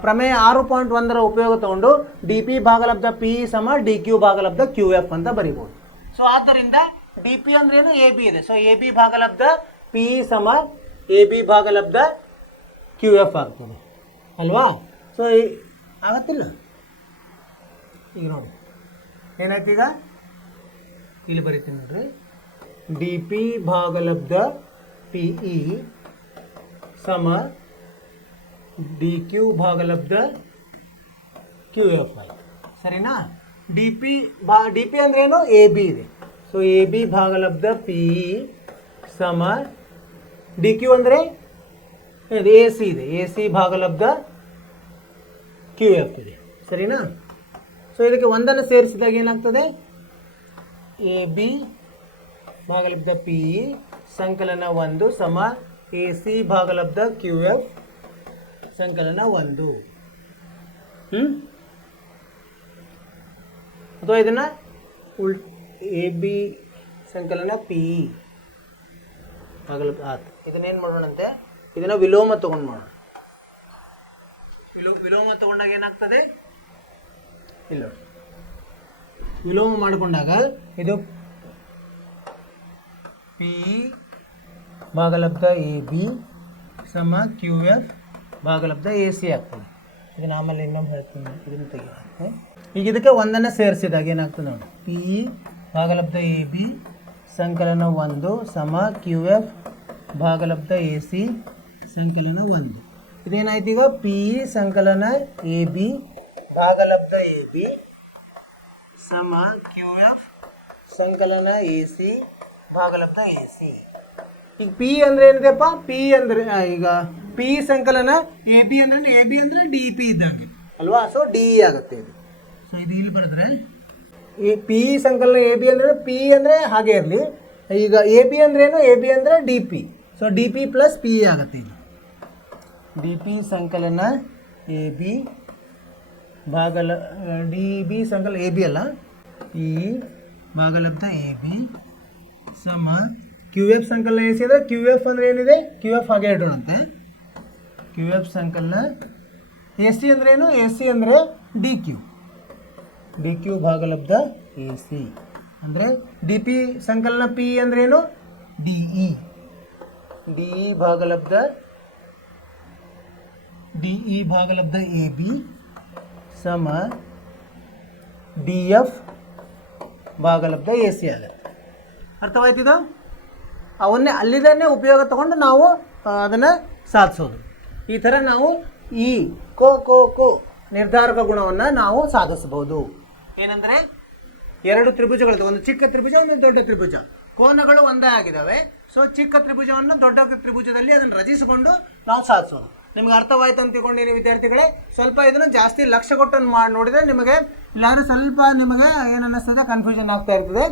ಪ್ರಮೇಯ 6.1 ಉಪಯೋಗ ತಗೊಂಡು ಡಿ ಪಿ ಭಾಗಲಬ್ಧ ಪಿ ಸಮ ಡಿ ಕ್ಯೂ ಭಾಗಲಬ್ಧ ಕ್ಯೂ ಎಫ್ ಅಂತ ಬರಿಬೋದು. ಸೊ ಆದ್ದರಿಂದ ಡಿ ಪಿ ಅಂದ್ರೇನು? ಎ ಬಿ ಇದೆ. ಸೊ ಎ ಬಿ ಭಾಗಲಬ್ಧ ಪಿ ಸಮ ಎ ಬಿ ಭಾಗಲಬ್ಧ ಕ್ಯೂ ಎಫ್ ಆಗ್ತದೆ ಅಲ್ವಾ? ಸೊ ಆಗತ್ತಿಲ್ಲ? ಈಗ ನೋಡಿ ಏನಾಯ್ತು? ಈಗ ಇಲ್ಲಿ ಬರೀತೀನಿ ನೋಡ್ರಿ. ಡಿ ಪಿ ಭಾಗಲಬ್ಧ ಪಿ ಇ ಸಮ ಡಿ ಕ್ಯೂ ಭಾಗಲಬ್ಧ ಕ್ಯೂ ಎಫ್ ಆಯಿತು. ಸರಿನಾ? ಡಿ ಪಿ ಅಂದ್ರೇನು? ಎ ಬಿ ಇದೆ. ಸೊ ಎ ಬಿ ಭಾಗಲಬ್ಧ ಪಿ ಇ ಸಮ ಡಿ ಕ್ಯೂ ಅಂದರೆ ಎ ಸಿ ಇದೆ, ಎ ಸಿ ಭಾಗಲಬ್ಧ ಕ್ಯೂ ಎಫ್ ಇದೆ. ಸರಿನಾ? ಸೊ ಇದಕ್ಕೆ ಒಂದನ್ನು ಸೇರಿಸಿದಾಗ ಏನಾಗ್ತದೆ? ಎ ಬಿ ಭಾಗಲಬ್ಧ ಪಿ ಇ ಸಂಕಲನ 1 ಸಮ ಎ ಸಿ ಭಾಗಲಬ್ಧ ಕ್ಯೂ ಎಫ್ ಸಂಕಲನ 1. ಅಥವಾ ಇದನ್ನ ಎ ಬಿ ಸಂಕಲನ ಪಿ ಇ ಭಾಗಲಬ್ಧ ಆಯ್ತು. ಇದನ್ನೇನು ಮಾಡೋಣಂತೆ? ಇದನ್ನ ವಿಲೋಮ ತಗೊಂಡು ಮಾಡೋಣ. ವಿಲೋಮ ತಗೊಂಡಾಗ ಏನಾಗ್ತದೆ? ಇಲ್ಲ, ವಿಲೋಮ ಮಾಡಿಕೊಂಡಾಗ ಇದು ಪಿ ಭಾಗಲಬ್ಧ ಎ ಬಿ ಸಮ ಕ್ಯೂ ಎಫ್ ಭಾಗಲಬ್ಧ ಎ ಸಿ ಆಗ್ತದೆ. ಇದನ್ನ ಆಮೇಲೆ ಇನ್ನೊಮ್ಮೆ ಹೇಳ್ತೀನಿ, ಇದನ್ನು ತೆಗಿಯುತ್ತೆ. ಈಗ ಇದಕ್ಕೆ ಒಂದನ್ನು ಸೇರಿಸಿದಾಗ ಏನಾಗ್ತದೆ ನೋಡಿ? ಪಿ ಭಾಗಲಬ್ಧ ಎ ಬಿ ಸಂಕಲನ 1 ಸಮ ಕ್ಯೂ ಎಫ್ ಭಾಗಲಬ್ಧ ಎ ಸಿ ಸಂಕಲನ 1. ಇದೇನಾಯ್ತು? ಈಗ ಪಿ ಸಂಕಲನ ಎ ಬಿ ಭಾಗಲಬ್ಧ ಎ ಬಿ ಸಮ ಕ್ಯೂ ಎಫ್ ಸಂಕಲನ ಎ ಸಿ ಭಾಗಲಬ್ಧ ಎ ಸಿ. ಈಗ ಪಿ ಅಂದರೆ ಏನಿದೆಪ್ಪ? ಪಿ ಅಂದರೆ ಈಗ ಪಿ ಸಂಕಲನ ಎ ಬಿ ಅಂದರೆ ಡಿ ಪಿ ಇದ್ದಂಗೆ ಅಲ್ವಾ? ಸೊ ಡಿ ಇ ಆಗುತ್ತೆ ಇದು. ಸೊ ಇದು ಇಲ್ಲಿ ಬರೆದ್ರೆ ಈ ಪಿ ಸಂಕಲನ ಎ ಬಿ ಅಂದರೆ ಪಿ ಅಂದರೆ ಹಾಗೆ ಇರಲಿ. ಈಗ ಎ ಬಿ ಅಂದ್ರೇನು? ಎ ಬಿ ಅಂದರೆ D P. So D P plus P E ಆಗುತ್ತೆ. ಇದು ಡಿ ಪಿ ಸಂಕಲನ ಎ ಬಿ ಡಿ ಬಿ ಸಂಕಲನ ಎ ಬಿ ಅಲ್ಲ, ಪಿ ಭಾಗಲಬ್ಧ ಎ ಬಿ ಸಮ ಕ್ಯೂ ಎಫ್ ಸಂಕಲನ ಎ ಸಿ ಅಂದರೆ ಕ್ಯೂ ಎಫ್ ಅಂದರೆ ಏನಿದೆ? ಕ್ಯೂ ಎಫ್ ಹಾಗೆ ಇಡೋಣಂತೆ. ಕ್ಯೂ ಎಫ್ ಸಂಕಲನ ಎ ಸಿ ಅಂದ್ರೇನು? ಎ ಸಿ ಅಂದರೆ ಡಿ ಕ್ಯೂ, ಡಿ ಕ್ಯೂ ಭಾಗಲಬ್ಧ ಎ ಸಿ ಅಂದರೆ ಡಿ ಪಿ ಸಂಕಲನ ಪಿ ಅಂದ್ರೇನು? ಡಿ ಇ, ಡಿ ಇ ಭಾಗಲಬ್ಧ ಎ ಬಿ ಸಮ ಡಿ ಎಫ್ ಭಾಗಲಬ್ಧ ಎ ಸಿ ಆಗುತ್ತೆ. ಅರ್ಥವಾಯ್ತಿದ? ಅವನ್ನೇ ಅಲ್ಲಿದನ್ನೇ ಉಪಯೋಗ ತಗೊಂಡು ನಾವು ಅದನ್ನು ಸಾಧಿಸೋದು. ಈ ಥರ ನಾವು ಈ ಕೋ ನಿರ್ಧಾರಕ ಗುಣವನ್ನು ನಾವು ಸಾಧಿಸಬಹುದು. ಏನಂದರೆ ಎರಡು ತ್ರಿಭುಜಗಳಿದೆ, ಒಂದು ಚಿಕ್ಕ ತ್ರಿಭುಜ, ಒಂದು ದೊಡ್ಡ ತ್ರಿಭುಜ. ಕೋನಗಳು ಒಂದೇ ಆಗಿದ್ದಾವೆ. ಸೊ ಚಿಕ್ಕ ತ್ರಿಭುಜವನ್ನು ದೊಡ್ಡ ತ್ರಿಭುಜದಲ್ಲಿ ಅದನ್ನು ರಚಿಸಿಕೊಂಡು ನಾವು ಸಾಧಿಸೋದು. ನಿಮ್ಗೆ ಅರ್ಥವಾಯ್ತು ಅಂತ ತಿಳ್ಕೊಂಡೀನಿ ವಿದ್ಯಾರ್ಥಿಗಳೇ. ಸ್ವಲ್ಪ ಇದನ್ನು ಜಾಸ್ತಿ ಲಕ್ಷ್ಯ ಕೊಟ್ಟು ಮಾಡಿ ನೋಡಿದರೆ ನಿಮಗೆ ಇಲ್ಲಾಂದರೆ ಸ್ವಲ್ಪ ನಿಮಗೆ ಏನು ಅನ್ನಿಸ್ತದೆ? ಕನ್ಫ್ಯೂಷನ್ ಆಗ್ತಾ ಇರ್ತದೆ.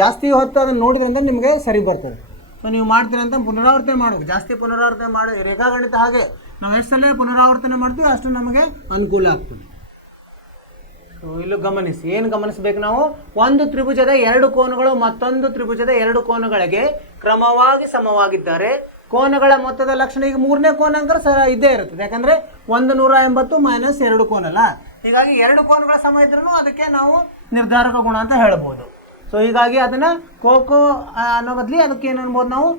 ಜಾಸ್ತಿ ಹೊತ್ತು ಅದನ್ನು ನೋಡಿದ್ರಿಂದ ನಿಮಗೆ ಸರಿ ಬರ್ತದೆ. ಸೊ ನೀವು ಮಾಡ್ತೀರಂತ ಪುನರಾವರ್ತನೆ ಮಾಡಬೇಕು. ಜಾಸ್ತಿ ಪುನರಾವರ್ತನೆ ಮಾಡಿ ರೇಖಾಗಣಿತ ಹಾಗೆ ನಾವು ಎಷ್ಟು ಸಲ ಪುನರಾವರ್ತನೆ ಮಾಡ್ತೀವಿ ಅಷ್ಟು ನಮಗೆ ಅನುಕೂಲ ಆಗ್ತದೆ. ಸೊ ಇಲ್ಲೂ ಗಮನಿಸಿ, ಏನು ಗಮನಿಸಬೇಕು ನಾವು? ಒಂದು ತ್ರಿಭುಜದ ಎರಡು ಕೋನಗಳು ಮತ್ತೊಂದು ತ್ರಿಭುಜದ ಎರಡು ಕೋನಗಳಿಗೆ ಕ್ರಮವಾಗಿ ಸಮವಾಗಿದ್ದಾರೆ. ಕೋನಗಳ ಮೊತ್ತದ ಲಕ್ಷಣ ಈಗ ಮೂರನೇ ಕೋನ ಅಂದ್ರೆ ಇದ್ದೇ ಇರುತ್ತದೆ. ಯಾಕಂದರೆ 180 ಮೈನಸ್ 2 ಕೋನ ಅಲ್ಲ. ಹೀಗಾಗಿ ಎರಡು ಕೋನಗಳ ಸಮ ಇದ್ರೂ ಅದಕ್ಕೆ ನಾವು ನಿರ್ಧಾರಕ ಗುಣ ಅಂತ ಹೇಳ್ಬೋದು. ಸೊ ಹೀಗಾಗಿ ಅದನ್ನು ಕೋ ಅನ್ನೋ ಬದಲಿ ಅದಕ್ಕೆ ಏನು ಅನ್ಬೋದು ನಾವು?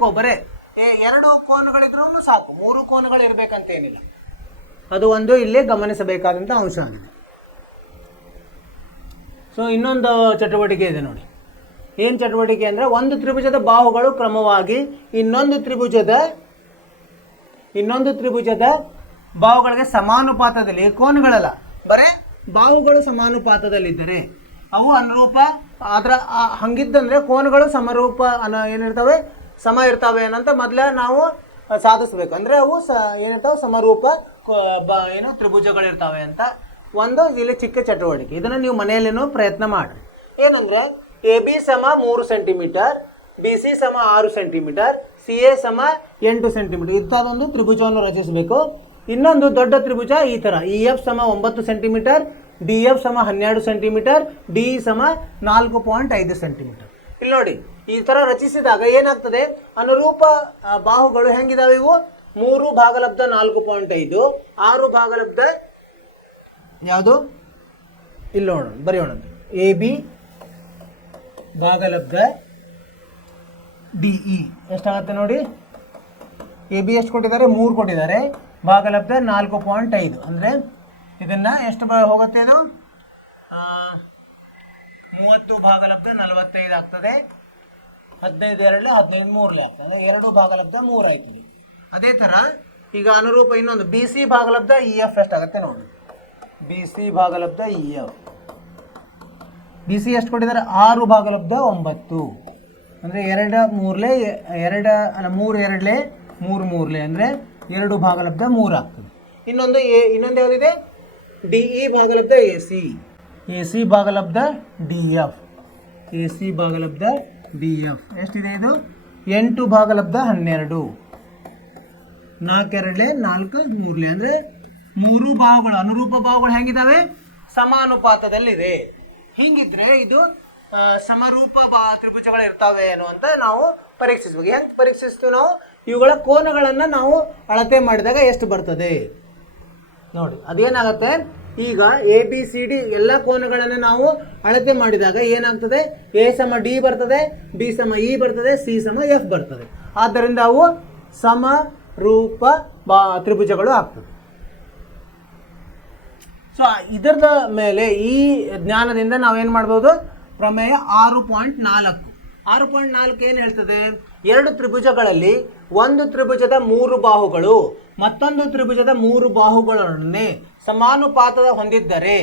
ಕೋ ಬರೇ ಎರಡು ಕೋನಗಳಿದ್ರೂ ಸಾಕು, ಮೂರು ಕೋನಗಳು ಇರಬೇಕಂತೇನಿಲ್ಲ. ಅದು ಒಂದು ಇಲ್ಲಿ ಗಮನಿಸಬೇಕಾದಂಥ ಅಂಶ ಆಗಿದೆ. ಸೊ ಇನ್ನೊಂದು ಚಟುವಟಿಕೆ ಇದೆ ನೋಡಿ. ಏನು ಚಟುವಟಿಕೆ ಅಂದರೆ, ಒಂದು ತ್ರಿಭುಜದ ಬಾಹುಗಳು ಕ್ರಮವಾಗಿ ಇನ್ನೊಂದು ತ್ರಿಭುಜದ ಬಾಹುಗಳಿಗೆ ಸಮಾನುಪಾತದಲ್ಲಿ, ಕೋನಗಳಲ್ಲ ಬರೇ ಬಾಹುಗಳು ಸಮಾನುಪಾತದಲ್ಲಿದ್ದರೆ ಅವು ಅನುರೂಪ ಅದರ ಹಂಗಿದ್ದಂದರೆ ಕೋನಗಳು ಸಮರೂಪ ಏನಿರ್ತವೆ ಸಮ ಇರ್ತವೆ ಅನ್ನಂತ ಮೊದಲೇ ನಾವು ಸಾಧಿಸ್ಬೇಕು. ಅಂದರೆ ಅವು ಏನಿರ್ತಾವೆ ಸಮರೂಪ ಏನು ತ್ರಿಭುಜಗಳಿರ್ತವೆ ಅಂತ ಒಂದು ಇಲ್ಲಿ ಚಿಕ್ಕ ಚಟುವಟಿಕೆ. ಇದನ್ನು ನೀವು ಮನೆಯಲ್ಲೇನೋ ಪ್ರಯತ್ನ ಮಾಡಿರಿ. ಏನಂದರೆ ಎ ಬಿ ಸಮ 3 ಸೆಂಟಿಮೀಟರ್, ಬಿ ಸಿ ಸಮ 6 ಸೆಂಟಿಮೀಟರ್, ಸಿ ಎ ಸಮ 8 ಸೆಂಟಿಮೀಟರ್ ಇಂಥದ್ದೊಂದು ತ್ರಿಭುಜವನ್ನು ರಚಿಸಬೇಕು. ಇನ್ನೊಂದು ದೊಡ್ಡ ತ್ರಿಭುಜ ಈ ಥರ ಇ ಎಫ್ ಸಮ 9 ಸೆಂಟಿಮೀಟರ್, ಡಿ ಎಫ್ ಸಮ 12 ಸೆಂಟಿಮೀಟರ್, ಡಿ ಸಮ 4.5 ಸೆಂಟಿಮೀಟರ್. ಇಲ್ಲಿ ನೋಡಿ, ಈ ಥರ ರಚಿಸಿದಾಗ ಏನಾಗ್ತದೆ, ಅನುರೂಪ ಬಾಹುಗಳು ಹೆಂಗಿದಾವೆ ಇವು 3 ಭಾಗಲಬ್ಧ 4.5, 6 ಭಾಗಲಬ್ಧ ಯಾವುದು ಇಲ್ಲಿ ನೋಡೋಣ ಬರೆಯೋಣ. ಎ ಬಿ ಭಾಗಲಬ್ಧ ಡಿ ಇ ಎಷ್ಟಾಗುತ್ತೆ ನೋಡಿ. ಎ ಬಿ ಎಷ್ಟು ಕೊಟ್ಟಿದ್ದಾರೆ, 3 ಕೊಟ್ಟಿದ್ದಾರೆ. ಭಾಗಲಬ್ಧ 4.5 ಅಂದರೆ ಇದನ್ನು ಎಷ್ಟು ಹೋಗುತ್ತೆ, ಇದು 30 ಭಾಗಲಬ್ಧ 45 ಆಗ್ತದೆ. 15 2 15 3 ಆಗ್ತದೆ. 2 ಭಾಗಲಬ್ಧ 3 ಆಯ್ತದೆ. ಅದೇ ಥರ ಈಗ ಅನುರೂಪ ಇನ್ನೊಂದು ಬಿ ಸಿ ಭಾಗಲಬ್ಧ ಇ ಎಫ್ ಎಷ್ಟಾಗುತ್ತೆ ನೋಡಿ. ಬಿ ಸಿ ಭಾಗಲಬ್ಧ ಇ ಎಫ್, ಬಿ ಸಿ ಎಷ್ಟು ಕೊಟ್ಟಿದ್ದಾರೆ, 6 ಭಾಗಲಬ್ಧ 9 ಅಂದರೆ 2 3 2 ಅಂದರೆ 2 ಭಾಗಲಬ್ಧ 3 ಆಗ್ತದೆ. ಇನ್ನೊಂದು ಯಾವುದಿದೆ, ಡಿ ಇ ಭಾಗಲಬ್ಧ ಎ ಸಿ ಭಾಗಲಬ್ಧ ಡಿ ಎಫ್, ಎ ಸಿ ಭಾಗಲಬ್ಧ ಡಿ ಎಫ್ ಎಷ್ಟಿದೆ, ಇದು 8 ಭಾಗಲಬ್ಧ 12, 4 2 4 3 ಅಂದರೆ 3 ಬಾಹುಗಳು ಅನುರೂಪ ಬಾಹುಗಳು ಹೆಂಗಿದಾವೆ, ಸಮಾನುಪಾತದಲ್ಲಿದೆ. ಹಿಂಗಿದ್ರೆ ಇದು ಸಮರೂಪ ತ್ರಿಭುಜಗಳು ಇರ್ತಾವೆ ಅನ್ನುವಂತ ನಾವು ಪರೀಕ್ಷಿಸಬೇಕು. ಹೆಂಗೆ ಪರೀಕ್ಷಿಸ್ತೀವಿ ನಾವು, ಇವುಗಳ ಕೋನಗಳನ್ನು ನಾವು ಅಳತೆ ಮಾಡಿದಾಗ ಎಷ್ಟು ಬರ್ತದೆ ನೋಡಿ. ಅದೇನಾಗುತ್ತೆ, ಈಗ ಎ ಬಿ ಸಿ ಡಿ ಎಲ್ಲ ಕೋನಗಳನ್ನು ನಾವು ಅಳತೆ ಮಾಡಿದಾಗ ಏನಾಗ್ತದೆ, ಎ ಸಮ ಡಿ ಬರ್ತದೆ, ಬಿ ಸಮ ಇ ಬರ್ತದೆ, ಸಿ ಸಮ ಎಫ್ ಬರ್ತದೆ. ಆದ್ದರಿಂದ ಅವು ಸಮರೂಪ ತ್ರಿಭುಜಗಳು ಆಗ್ತದೆ. ಸೊ ಇದರ ಮೇಲೆ ಈ ಜ್ಞಾನದಿಂದ ನಾವೇನು ಮಾಡ್ಬೋದು, ಪ್ರಮೇಯ 6.4 ಏನು ಹೇಳ್ತದೆ, 2 ತ್ರಿಭುಜಗಳಲ್ಲಿ ಒಂದು ತ್ರಿಭುಜದ 3 ಬಾಹುಗಳು ಮತ್ತೊಂದು ತ್ರಿಭುಜದ 3 ಬಾಹುಗಳನ್ನೇ ಸಮಾನುಪಾತದ ಹೊಂದಿದ್ದರೆ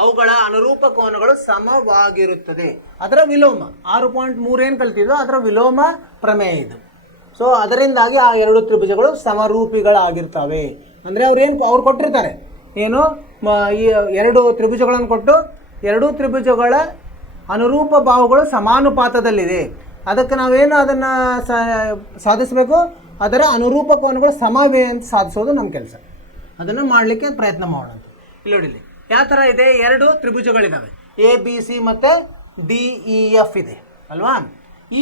ಅವುಗಳ ಅನುರೂಪ ಕೋನಗಳು ಸಮವಾಗಿರುತ್ತದೆ. ಅದರ ವಿಲೋಮ 6.3 ಏನು ಕಲ್ತಿದ್ದು ಅದರ ವಿಲೋಮ ಪ್ರಮೇಯ ಇದು. ಸೊ ಅದರಿಂದಾಗಿ ಆ 2 ತ್ರಿಭುಜಗಳು ಸಮರೂಪಿಗಳಾಗಿರ್ತವೆ. ಅಂದರೆ ಅವ್ರು ಕೊಟ್ಟಿರ್ತಾರೆ ಏನು, ಈ 2 ತ್ರಿಭುಜಗಳನ್ನು ಕೊಟ್ಟು 2 ತ್ರಿಭುಜಗಳ ಅನುರೂಪ ಬಾಹುಗಳು ಸಮಾನುಪಾತದಲ್ಲಿದೆ. ಅದಕ್ಕೆ ನಾವೇನು ಅದನ್ನು ಸಾಧಿಸಬೇಕು, ಅದರ ಅನುರೂಪ ಕೋನಗಳು ಸಮವೇ ಅಂತ ಸಾಧಿಸೋದು ನಮ್ಮ ಕೆಲಸ. ಅದನ್ನು ಮಾಡಲಿಕ್ಕೆ ಪ್ರಯತ್ನ ಮಾಡೋಣ. ಇಲ್ಲಿ ನೋಡಿಲಿ ಯಾವ ಥರ ಇದೆ, 2 ತ್ರಿಭುಜಗಳಿದ್ದಾವೆ, ಎ ಬಿ ಸಿ ಮತ್ತು ಡಿ ಇ ಎಫ್ ಇದೆ ಅಲ್ವಾ.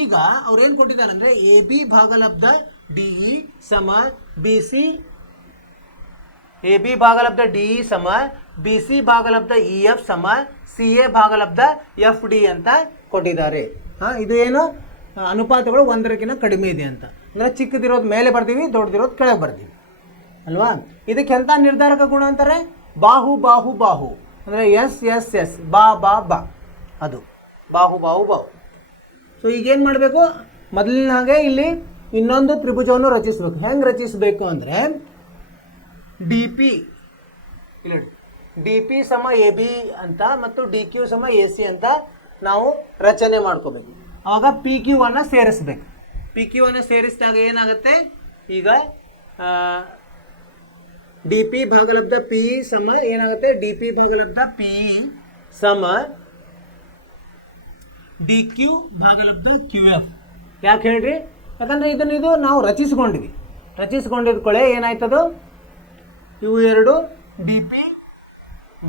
ಈಗ ಅವ್ರೇನು ಕೊಟ್ಟಿದ್ದಾರೆ ಅಂದರೆ ಎ ಬಿ ಭಾಗಲಬ್ಧ ಡಿ ಇ ಸಮ ಬಿ ಸಿ, ಎ ಬಿ ಭಾಗಲಬ್ಧ ಡಿ ಇ ಸಮ ಬಿ ಸಿ ಭಾಗಲಬ್ಧ ಇ ಎಫ್ ಸಮ ಸಿ ಎ ಭಾಗಲಬ್ಧ ಎಫ್ ಡಿ ಅಂತ ಕೊಟ್ಟಿದ್ದಾರೆ. ಇದು ಏನು, ಅನುಪಾತಗಳು 1ಕ್ಕಿಂತ ಕಡಿಮೆ ಇದೆ ಅಂತ. ಅಂದರೆ ಚಿಕ್ಕದಿರೋದು ಮೇಲೆ ಬರ್ತೀವಿ, ದೊಡ್ಡದಿರೋದು ಕೆಳಗೆ ಬರ್ತೀವಿ ಅಲ್ವಾ. ಇದಕ್ಕೆ ಎಂಥ ನಿರ್ಧಾರಕ ಗುಣ ಅಂತಾರೆ, ಬಾಹು ಬಾಹು ಬಾಹು ಅಂದರೆ ಎಸ್ ಎಸ್ ಎಸ್, ಬಾ ಬಾ ಬಾ, ಅದು ಬಾಹು ಬಾಹು ಬಾಹು. ಸೊ ಈಗೇನು ಮಾಡಬೇಕು, ಮೊದಲಿನ ಹಾಗೆ ಇಲ್ಲಿ ಇನ್ನೊಂದು ತ್ರಿಭುಜವನ್ನು ರಚಿಸಬೇಕು. ಹೆಂಗೆ ರಚಿಸಬೇಕು ಅಂದರೆ ಡಿ ಪಿ, ಇಲ್ಲಿ ಡಿ ಪಿ ಸಮ ಎ ಬಿ ಅಂತ ಮತ್ತು ಡಿ ಕ್ಯೂ ಸಮ ಎ ಸಿ ಅಂತ ನಾವು ರಚನೆ ಮಾಡ್ಕೋಬೇಕು. ಆವಾಗ ಪಿ ಕ್ಯೂ ಅನ್ನು ಸೇರಿಸ್ಬೇಕು. ಪಿ ಕ್ಯೂ ಅನ್ನು ಸೇರಿಸಿದಾಗ ಏನಾಗುತ್ತೆ, ಈಗ ಡಿ ಪಿ ಭಾಗಲಬ್ಧ ಪಿ ಇ ಸಮ ಏನಾಗುತ್ತೆ, ಡಿ ಪಿ ಭಾಗಲಬ್ಧ ಪಿ ಇ ಸಮ ಡಿ ಕ್ಯೂ ಭಾಗಲಬ್ಧ ಕ್ಯೂ ಎಫ್. ಯಾಕೆ ಹೇಳ್ರಿ, ಯಾಕಂದರೆ ಇದು ನಾವು ರಚಿಸ್ಕೊಂಡಿದ್ಕೊಳ್ಳೆ ಏನಾಯ್ತದು, ಇವು 2 ಡಿ ಪಿ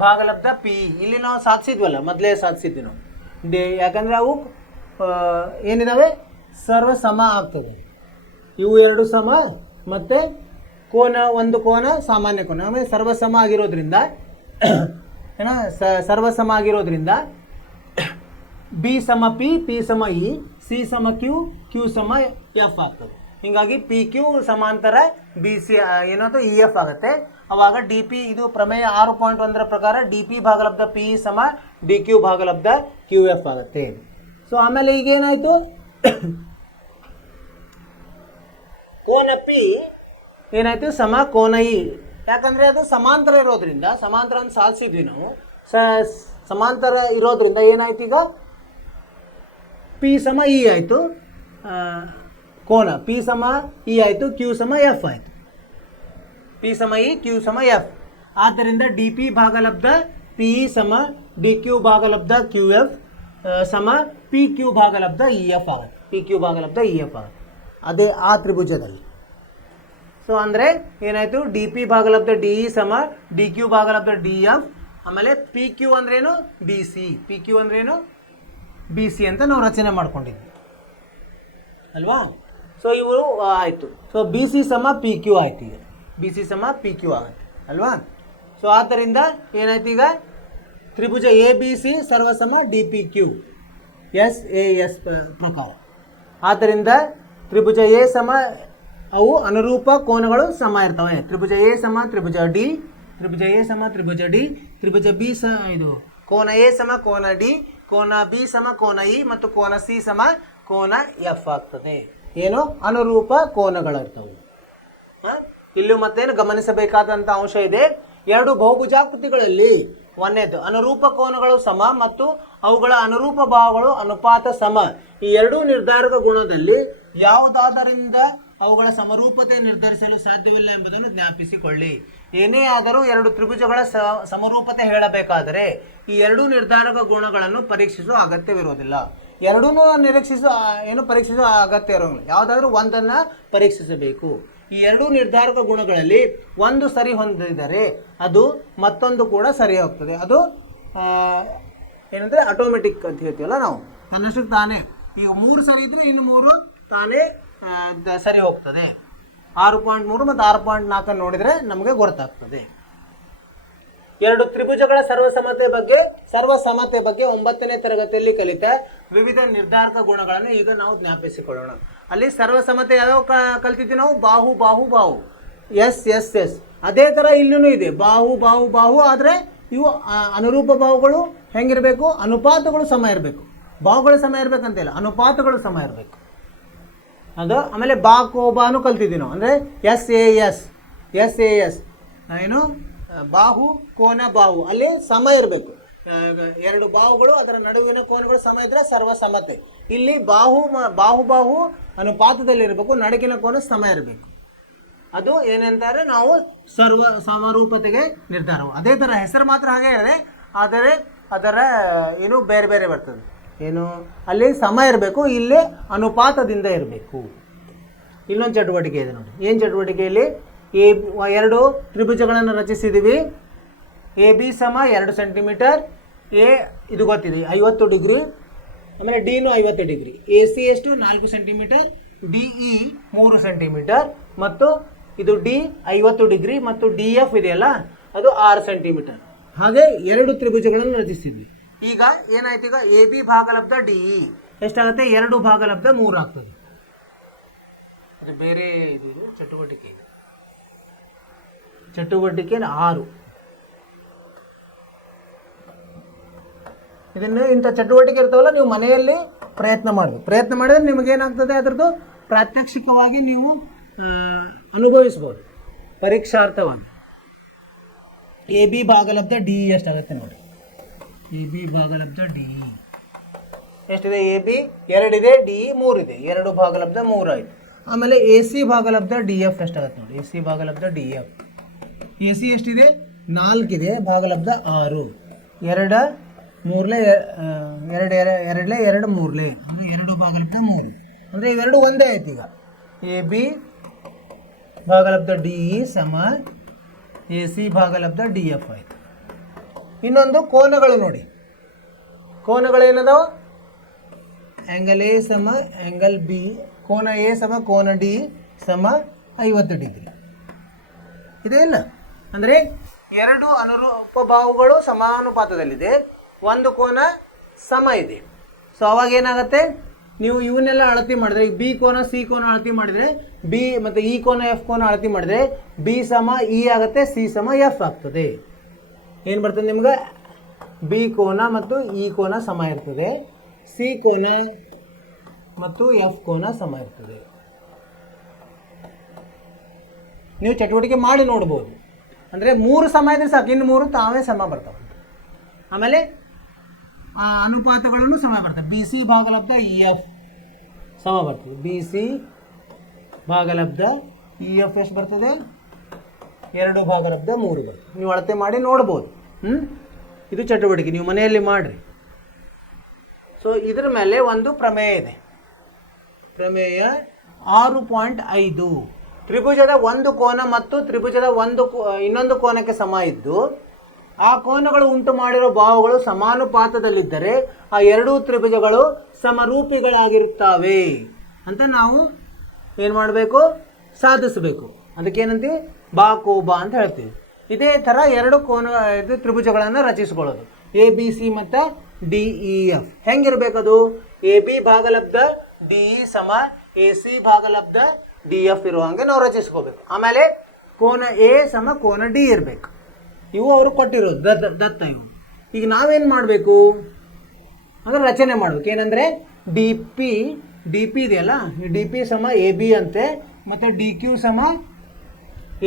ಭಾಗಲಬ್ಧ ಪಿ ಇ ಇಲ್ಲಿ ನಾವು ಸಾಧಿಸಿದ್ವಲ್ಲ, ಮೊದಲೇ ಸಾಧಿಸಿದ್ವಿ ನಾವು. ಯಾಕಂದರೆ ಅವು ಏನಿದಾವೆ ಸರ್ವ ಸಮ ಆಗ್ತದೆ. ಇವು 2 ಸಮ ಮತ್ತು ಒಂದು ಕೋನ ಸಾಮಾನ್ಯ ಕೋನ, ಆಮೇಲೆ ಸರ್ವಸಮ ಆಗಿರೋದ್ರಿಂದ ಸರ್ವಸಮ ಆಗಿರೋದ್ರಿಂದ ಬಿ ಸಮ ಪಿ, ಪಿ ಸಮ ಇ, ಸಿ ಸಮ ಕ್ಯೂ, ಕ್ಯೂ ಸಮ ಎಫ್ ಆಗ್ತದೆ. ಹೀಗಾಗಿ ಪಿ ಕ್ಯೂ ಸಮಾಂತರ ಬಿ ಸಿ ಏನಾಯ್ತು ಇ ಎಫ್ ಆಗುತ್ತೆ. ಅವಾಗ ಡಿ ಪಿ, ಇದು ಪ್ರಮೇಯ 6.1 ಪ್ರಕಾರ ಡಿ ಪಿ ಭಾಗಲಬ್ಧ ಪಿ ಇ ಸಮ ಡಿ ಕ್ಯೂ ಭಾಗಲಬ್ಧ ಕ್ಯೂ ಎಫ್ ಆಗುತ್ತೆ. ಸೊ ಆಮೇಲೆ ಈಗೇನಾಯಿತು, ಕೋನ ಪಿ ಏನಾಯಿತು ಸಮ ಕೋನ ಇ. ಯಾಕಂದರೆ ಅದು ಸಮಾಂತರ ಇರೋದ್ರಿಂದ, ಸಮಾಂತರ ಅಂತ ಸಾಧಿಸಿದ್ವಿ ನಾವು, ಸಮಾಂತರ ಇರೋದ್ರಿಂದ ಏನಾಯ್ತು, ಈಗ ಪಿ ಸಮ ಇ ಆಯಿತು, ಕೋನ ಪಿ ಸಮ ಇ ಆಯಿತು, ಕ್ಯೂ ಸಮ ಎಫ್ ಆಯಿತು. ಪಿ ಸಮ ಇ, ಕ್ಯೂ ಸಮ ಎಫ್. ಆದ್ದರಿಂದ ಡಿ ಪಿ ಭಾಗಲಬ್ಧ ಪಿ ಇ ಸಮ ಡಿ ಕ್ಯೂ ಭಾಗಲಬ್ಧ ಕ್ಯೂ ಎಫ್ ಸಮ ಪಿ ಕ್ಯೂ ಭಾಗಲಬ್ಧ ಇ ಎಫ್ ಆಗುತ್ತೆ. ಪಿ ಕ್ಯೂ ಭಾಗಲಬ್ಧ ಇ ಎಫ್ ಆಗುತ್ತೆ ಅದೇ ಆ ತ್ರಿಭುಜದಲ್ಲಿ. ಸೊ ಅಂದರೆ ಏನಾಯಿತು, ಡಿ ಪಿ ಭಾಗಲಬ್ಧ ಡಿ ಇ ಸಮ ಡಿ ಕ್ಯೂ ಭಾಗಲಬ್ಧ ಡಿ ಎಫ್, ಆಮೇಲೆ ಪಿ ಕ್ಯೂ ಅಂದ್ರೇನು ಬಿ ಸಿ, ಪಿ ಕ್ಯೂ ಅಂದ್ರೇನು ಬಿ ಸಿ ಅಂತ ನಾವು ರಚನೆ ಮಾಡ್ಕೊಂಡಿದ್ವಿ ಅಲ್ವಾ. ಸೊ ಇವರು ಆಯಿತು. ಸೊ ಬಿ ಸಿ ಸಮ ಪಿ ಕ್ಯೂ ಆಯ್ತು. ಈಗ ಬಿ ಸಿ ಸಮ ಪಿ ಕ್ಯೂ ಆಗುತ್ತೆ ಅಲ್ವಾ. ಸೊ ಆದ್ದರಿಂದ ಏನಾಯ್ತು, ಈಗ ತ್ರಿಭುಜ ಎ ಬಿ ಸಿ ಸರ್ವಸಮ D P Q S A S ಪ್ರಕಾರ. ಆದ್ದರಿಂದ ತ್ರಿಭುಜ ಎ ಸಮ ಅವು ಅನುರೂಪ ಕೋನಗಳು ಸಮ ಇರ್ತವೆ. ತ್ರಿಭುಜ ಎ ಸಮ ತ್ರಿಭುಜ ಡಿ, ತ್ರಿಭುಜ ಎ ಸಮ ತ್ರಿಭುಜ ಡಿ, ತ್ರಿಭುಜ ಬಿ ಇದು ಕೋನ ಎ ಸಮ ಕೋನ ಡಿ, ಕೋನ ಬಿ ಸಮ ಕೋನ ಇ ಮತ್ತು ಕೋನ ಸಿ ಸಮ ಕೋನ ಎಫ್ ಆಗ್ತದೆ. ಏನು ಅನುರೂಪ ಕೋನಗಳಿರ್ತವೆ. ಇಲ್ಲೂ ಮತ್ತೇನು ಗಮನಿಸಬೇಕಾದಂಥ ಅಂಶ ಇದೆ. ಎರಡು ಬಹುಭುಜಾಕೃತಿಗಳಲ್ಲಿ ಒಂದೇದು ಅನುರೂಪ ಕೋನಗಳು ಸಮ ಮತ್ತು ಅವುಗಳ ಅನುರೂಪ ಭಾವಗಳು ಅನುಪಾತ ಸಮ. ಈ ಎರಡೂ ನಿರ್ಧಾರಕ ಗುಣದಲ್ಲಿ ಯಾವುದಾದರಿಂದ ಅವುಗಳ ಸಮರೂಪತೆ ನಿರ್ಧರಿಸಲು ಸಾಧ್ಯವಿಲ್ಲ ಎಂಬುದನ್ನು ಜ್ಞಾಪಿಸಿಕೊಳ್ಳಿ. ಏನೇ ಆದರೂ ಎರಡು ತ್ರಿಭುಜಗಳ ಸಮರೂಪತೆ ಹೇಳಬೇಕಾದರೆ ಈ ಎರಡೂ ನಿರ್ಧಾರಕ ಗುಣಗಳನ್ನು ಪರೀಕ್ಷಿಸುವ ಅಗತ್ಯವಿರುವುದಿಲ್ಲ. ಎರಡೂ ಪರೀಕ್ಷಿಸುವ ಅಗತ್ಯ ಇರೋಂಗಿಲ್ಲ. ಯಾವುದಾದ್ರೂ ಒಂದನ್ನು ಪರೀಕ್ಷಿಸಬೇಕು. ಈ ಎರಡೂ ನಿರ್ಧಾರಕ ಗುಣಗಳಲ್ಲಿ ಒಂದು ಸರಿ ಹೊಂದಿದರೆ ಅದು ಮತ್ತೊಂದು ಕೂಡ ಸರಿ ಹೋಗ್ತದೆ. ಅದು ಏನಂದರೆ ಆಟೋಮೆಟಿಕ್ ಅಂತ ಹೇಳ್ತೀವಲ್ಲ ನಾವು, ತನ್ನಷ್ಟಕ್ಕೆ ತಾನೇ. ಈಗ 3 ಸರಿ ಇದ್ರೆ ಇನ್ನು 3 ತಾನೇ ಸರಿ ಹೋಗ್ತದೆ. 6.3 ಮತ್ತು 6.4 ನೋಡಿದರೆ ನಮಗೆ ಗೊತ್ತಾಗ್ತದೆ. ಎರಡು ತ್ರಿಭುಜಗಳ ಸರ್ವಸಮತೆ ಬಗ್ಗೆ 9ನೇ ತರಗತಿಯಲ್ಲಿ ಕಲಿತ ವಿವಿಧ ನಿರ್ಧಾರಕ ಗುಣಗಳನ್ನು ಈಗ ನಾವು ಜ್ಞಾಪಿಸಿಕೊಳ್ಳೋಣ. ಅಲ್ಲಿ ಸರ್ವಸಮತೆ ಯಾವ್ಯಾವ ಕಲ್ತಿದ್ವಿ ನಾವು? ಬಾಹು ಬಾಹು ಬಾಹು, ಎಸ್ ಎಸ್ ಎಸ್. ಅದೇ ಥರ ಇಲ್ಲೂ ಇದೆ, ಬಾಹು ಬಾಹು ಬಾಹು. ಆದರೆ ಇವು ಅನುರೂಪ ಬಾಹುಗಳು ಹೆಂಗಿರಬೇಕು? ಅನುಪಾತಗಳು ಸಮ ಇರಬೇಕು. ಬಾಹುಗಳು ಸಮ ಇರಬೇಕಂತಿಲ್ಲ, ಅನುಪಾತಗಳು ಸಮ ಇರಬೇಕು. ಅದು ಆಮೇಲೆ ಬಾ ಕೋಬಾನು ಕಲ್ತಿದ್ವಿ ನಾವು. ಅಂದರೆ S A S, S A S ಏನು ಬಾಹು ಕೋನ ಬಾಹು ಅಲ್ಲಿ ಸಮ ಇರಬೇಕು. ಎರಡು ಬಾಹುಗಳು ಅದರ ನಡುವಿನ ಕೋನಗಳು ಸಮ ಇದ್ದರೆ ಸರ್ವಸಮತೆ. ಇಲ್ಲಿ ಬಾಹು ಬಾಹು ಅನುಪಾತದಲ್ಲಿರಬೇಕು, ನಡುಕಿನ ಕೋನ ಸಮ ಇರಬೇಕು. ಅದು ಏನಂತಾರೆ ನಾವು ಸರ್ವ ಸಮರೂಪತೆಗೆ ನಿರ್ಧಾರವು. ಅದೇ ಥರ ಹೆಸರು ಮಾತ್ರ ಹಾಗೆ ಇದೆ, ಆದರೆ ಅದರ ಏನು ಬೇರೆ ಬೇರೆ ಬರ್ತದೆ. ಏನು ಅಲ್ಲಿ ಸಮ ಇರಬೇಕು, ಇಲ್ಲಿ ಅನುಪಾತದಿಂದ ಇರಬೇಕು. ಇನ್ನೊಂದು ಚಟುವಟಿಕೆ ಇದೆ ನೋಡಿ. ಏನು ಚಟುವಟಿಕೆಯಲ್ಲಿ ಎರಡು ತ್ರಿಭುಜಗಳನ್ನು ರಚಿಸಿದ್ದೀವಿ. ಎ ಬಿ ಸಮ 2 ಸೆಂಟಿಮೀಟರ್, ಎ ಇದು ಗೊತ್ತಿದೆ 50 ಡಿಗ್ರಿ, ಆಮೇಲೆ ಡಿನೂ 50 ಡಿಗ್ರಿ, ಎ ಸಿ ಎಷ್ಟು 4 ಸೆಂಟಿಮೀಟರ್, ಡಿ ಇ 3 ಸೆಂಟಿಮೀಟರ್ ಮತ್ತು ಇದು ಡಿ 50 ಡಿಗ್ರಿ ಮತ್ತು ಡಿ ಎಫ್ ಇದೆಯಲ್ಲ ಅದು 6 ಸೆಂಟಿಮೀಟರ್. ಹಾಗೆ ಎರಡು ತ್ರಿಭುಜಗಳನ್ನು ರಚಿಸಿದ್ವಿ. ಈಗ ಏನಾಯ್ತು, ಈಗ ಎ ಬಿ ಭಾಗಲಬ್ಧ ಡಿ ಇ ಎಷ್ಟಾಗುತ್ತೆ? 2 ಭಾಗಲಬ್ಧ 3 ಆಗ್ತದೆ. ಅದು ಬೇರೆ ಇದು ಚಟುವಟಿಕೆ ಇದೆ. ಚಟುವಟಿಕೆ 6. ಇದನ್ನು ಇಂಥ ಚಟುವಟಿಕೆ ಇರ್ತಾವಲ್ಲ, ನೀವು ಮನೆಯಲ್ಲಿ ಪ್ರಯತ್ನ ಮಾಡಬೇಕು. ಪ್ರಯತ್ನ ಮಾಡಿದ್ರೆ ನಿಮಗೇನಾಗ್ತದೆ, ಅದರದ್ದು ಪ್ರಾತ್ಯಕ್ಷಿಕವಾಗಿ ನೀವು ಅನುಭವಿಸ್ಬೋದು ಪರೀಕ್ಷಾರ್ಥವಾಗಿ. ಎ ಬಿ ಭಾಗಲಬ್ಧ ಡಿ ಇ ಎಷ್ಟಾಗುತ್ತೆ ನೋಡಿ. ಎ ಬಿ ಭಾಗಲಬ್ಧ ಡಿ ಇ ಎಷ್ಟಿದೆ? ಎ ಬಿ 2 ಇದೆ, ಡಿ ಇ 3 ಇದೆ, 2 ಭಾಗಲಬ್ಧ 3 ಆಯಿತು. ಆಮೇಲೆ ಎ ಸಿ ಭಾಗಲಬ್ಧ ಡಿ ಎಫ್ ಎಷ್ಟಾಗುತ್ತೆ ನೋಡಿ. ಎ ಸಿ ಭಾಗಲಬ್ಧ ಡಿ ಎಫ್, ಎ ಸಿ ಎಷ್ಟಿದೆ? 4 ಇದೆ, ಭಾಗಲಬ್ಧ 6, 2 ಮೂರಲೆ 2 ಮೂರಲೆ ಅಂದರೆ 2 ಭಾಗಲಬ್ಧ 3 ಅಂದರೆ ಇವೆರಡು ಒಂದೇ ಆಯ್ತು. ಈಗ ಎ ಬಿ ಭಾಗಲಬ್ಧ ಡಿ ಇ ಸಮ ಎ ಸಿ ಭಾಗಲಬ್ಧ ಡಿ ಎಫ್ ಆಯಿತು. ಇನ್ನೊಂದು ಕೋನಗಳು ನೋಡಿ. ಕೋನಗಳೇನದಾವ? ಆ್ಯಂಗಲ್ ಎ ಸಮ ಆ್ಯಂಗಲ್ ಬಿ, ಕೋನ ಎ ಸಮ ಕೋನ ಡಿ ಸಮ 50 ಡಿಗ್ರಿ ಇದೆ ಇಲ್ಲ? ಅಂದರೆ ಎರಡು ಅನುರೂಪ ಬಾಹುಗಳು ಸಮಾನುಪಾತದಲ್ಲಿದೆ, ಒಂದು ಕೋನ ಸಮ ಇದೆ. ಸೊ ಅವಾಗ ಏನಾಗುತ್ತೆ, ನೀವು ಇವನ್ನೆಲ್ಲ ಅಳತೆ ಮಾಡಿದ್ರೆ, ಈಗ ಬಿ ಕೋನ ಸಿ ಕೋನ ಅಳತೆ ಮಾಡಿದರೆ, ಬಿ ಮತ್ತು ಇ ಕೋನ ಎಫ್ ಕೋನ ಅಳತೆ ಮಾಡಿದರೆ ಬಿ ಸಮ ಇ ಆಗುತ್ತೆ, ಸಿ ಸಮ ಎಫ್ ಆಗ್ತದೆ. ಏನು ಬರ್ತದೆ ನಿಮ್ಗೆ? ಬಿ ಕೋನ ಮತ್ತು ಇ ಕೋನ ಸಮ ಇರ್ತದೆ, ಸಿ ಕೋನ ಮತ್ತು ಎಫ್ ಕೋನ ಸಮ ಇರ್ತದೆ. ನೀವು ಚಟುವಟಿಕೆ ಮಾಡಿ ನೋಡ್ಬೋದು. ಅಂದರೆ 3 ಸಮ ಇದ್ರೆ ಸಾಕು, ಇನ್ನು 3 ತಾವೇ ಸಮ ಬರ್ತಾವೆ. ಆಮೇಲೆ ಆ ಅನುಪಾತಗಳನ್ನು ಸಮ ಬರ್ತದೆ. ಬಿ ಸಿ ಭಾಗಲಬ್ಧ ಇ ಎಫ್ ಸಮ ಬರ್ತದೆ. ಬಿ ಸಿ ಭಾಗಲಬ್ಧ ಇ ಎಫ್ ಎಷ್ಟು ಬರ್ತದೆ? 2 ಭಾಗಲಬ್ಧ 3 ಬರ್ತದೆ. ನೀವು ಅಳತೆ ಮಾಡಿ ನೋಡ್ಬೋದು. ಇದು ಚಟುವಟಿಕೆ ನೀವು ಮನೆಯಲ್ಲಿ ಮಾಡಿರಿ. ಸೊ ಇದ್ರ ಮೇಲೆ ಒಂದು ಪ್ರಮೇಯ ಇದೆ. ಪ್ರಮೇಯ 6.5 ತ್ರಿಭುಜದ ಒಂದು ಕೋನ ಮತ್ತು ತ್ರಿಭುಜದ ಇನ್ನೊಂದು ಕೋನಕ್ಕೆ ಸಮ ಇದ್ದು ಆ ಕೋನಗಳು ಉಂಟು ಮಾಡಿರೋ ಭಾವಗಳು ಸಮಾನುಪಾತದಲ್ಲಿದ್ದರೆ ಆ ಎರಡೂ ತ್ರಿಭುಜಗಳು ಸಮರೂಪಿಗಳಾಗಿರುತ್ತವೆ ಅಂತ ನಾವು ಏನು ಮಾಡಬೇಕು? ಸಾಧಿಸಬೇಕು. ಅದಕ್ಕೇನಂತೀವಿ? ಬಾ ಕೋಬಾ ಅಂತ ಹೇಳ್ತೀವಿ. ಇದೇ ಥರ ಎರಡು ತ್ರಿಭುಜಗಳನ್ನು ರಚಿಸ್ಕೊಳ್ಳೋದು. ಎ ಬಿ ಸಿ ಮತ್ತು ಡಿ ಇ ಎಫ್ ಹೆಂಗಿರ್ಬೇಕದು? ಎ ಬಿ ಭಾಗಲಬ್ಧ ಡಿ ಇ ಸಮ ಎ ಸಿ ಭಾಗಲಬ್ಧ ಡಿ ಎಫ್ ಇರೋ ಹಂಗೆ ನಾವು ರಚಿಸ್ಕೋಬೇಕು. ಆಮೇಲೆ ಕೋನ ಎ ಸಮ ಕೋನ ಡಿ ಇರಬೇಕು. ಇವು ಅವರು ಕೊಟ್ಟಿರೋದು ದತ್ತ ಇವು. ಈಗ ನಾವೇನು ಮಾಡಬೇಕು ಅಂದರೆ ರಚನೆ ಮಾಡಬೇಕು. ಏನಂದರೆ ಡಿ ಪಿ ಇದೆಯಲ್ಲ, ಡಿ ಪಿ ಸಮ ಎ ಬಿ ಅಂತೆ ಮತ್ತು ಡಿ ಕ್ಯೂ ಸಮ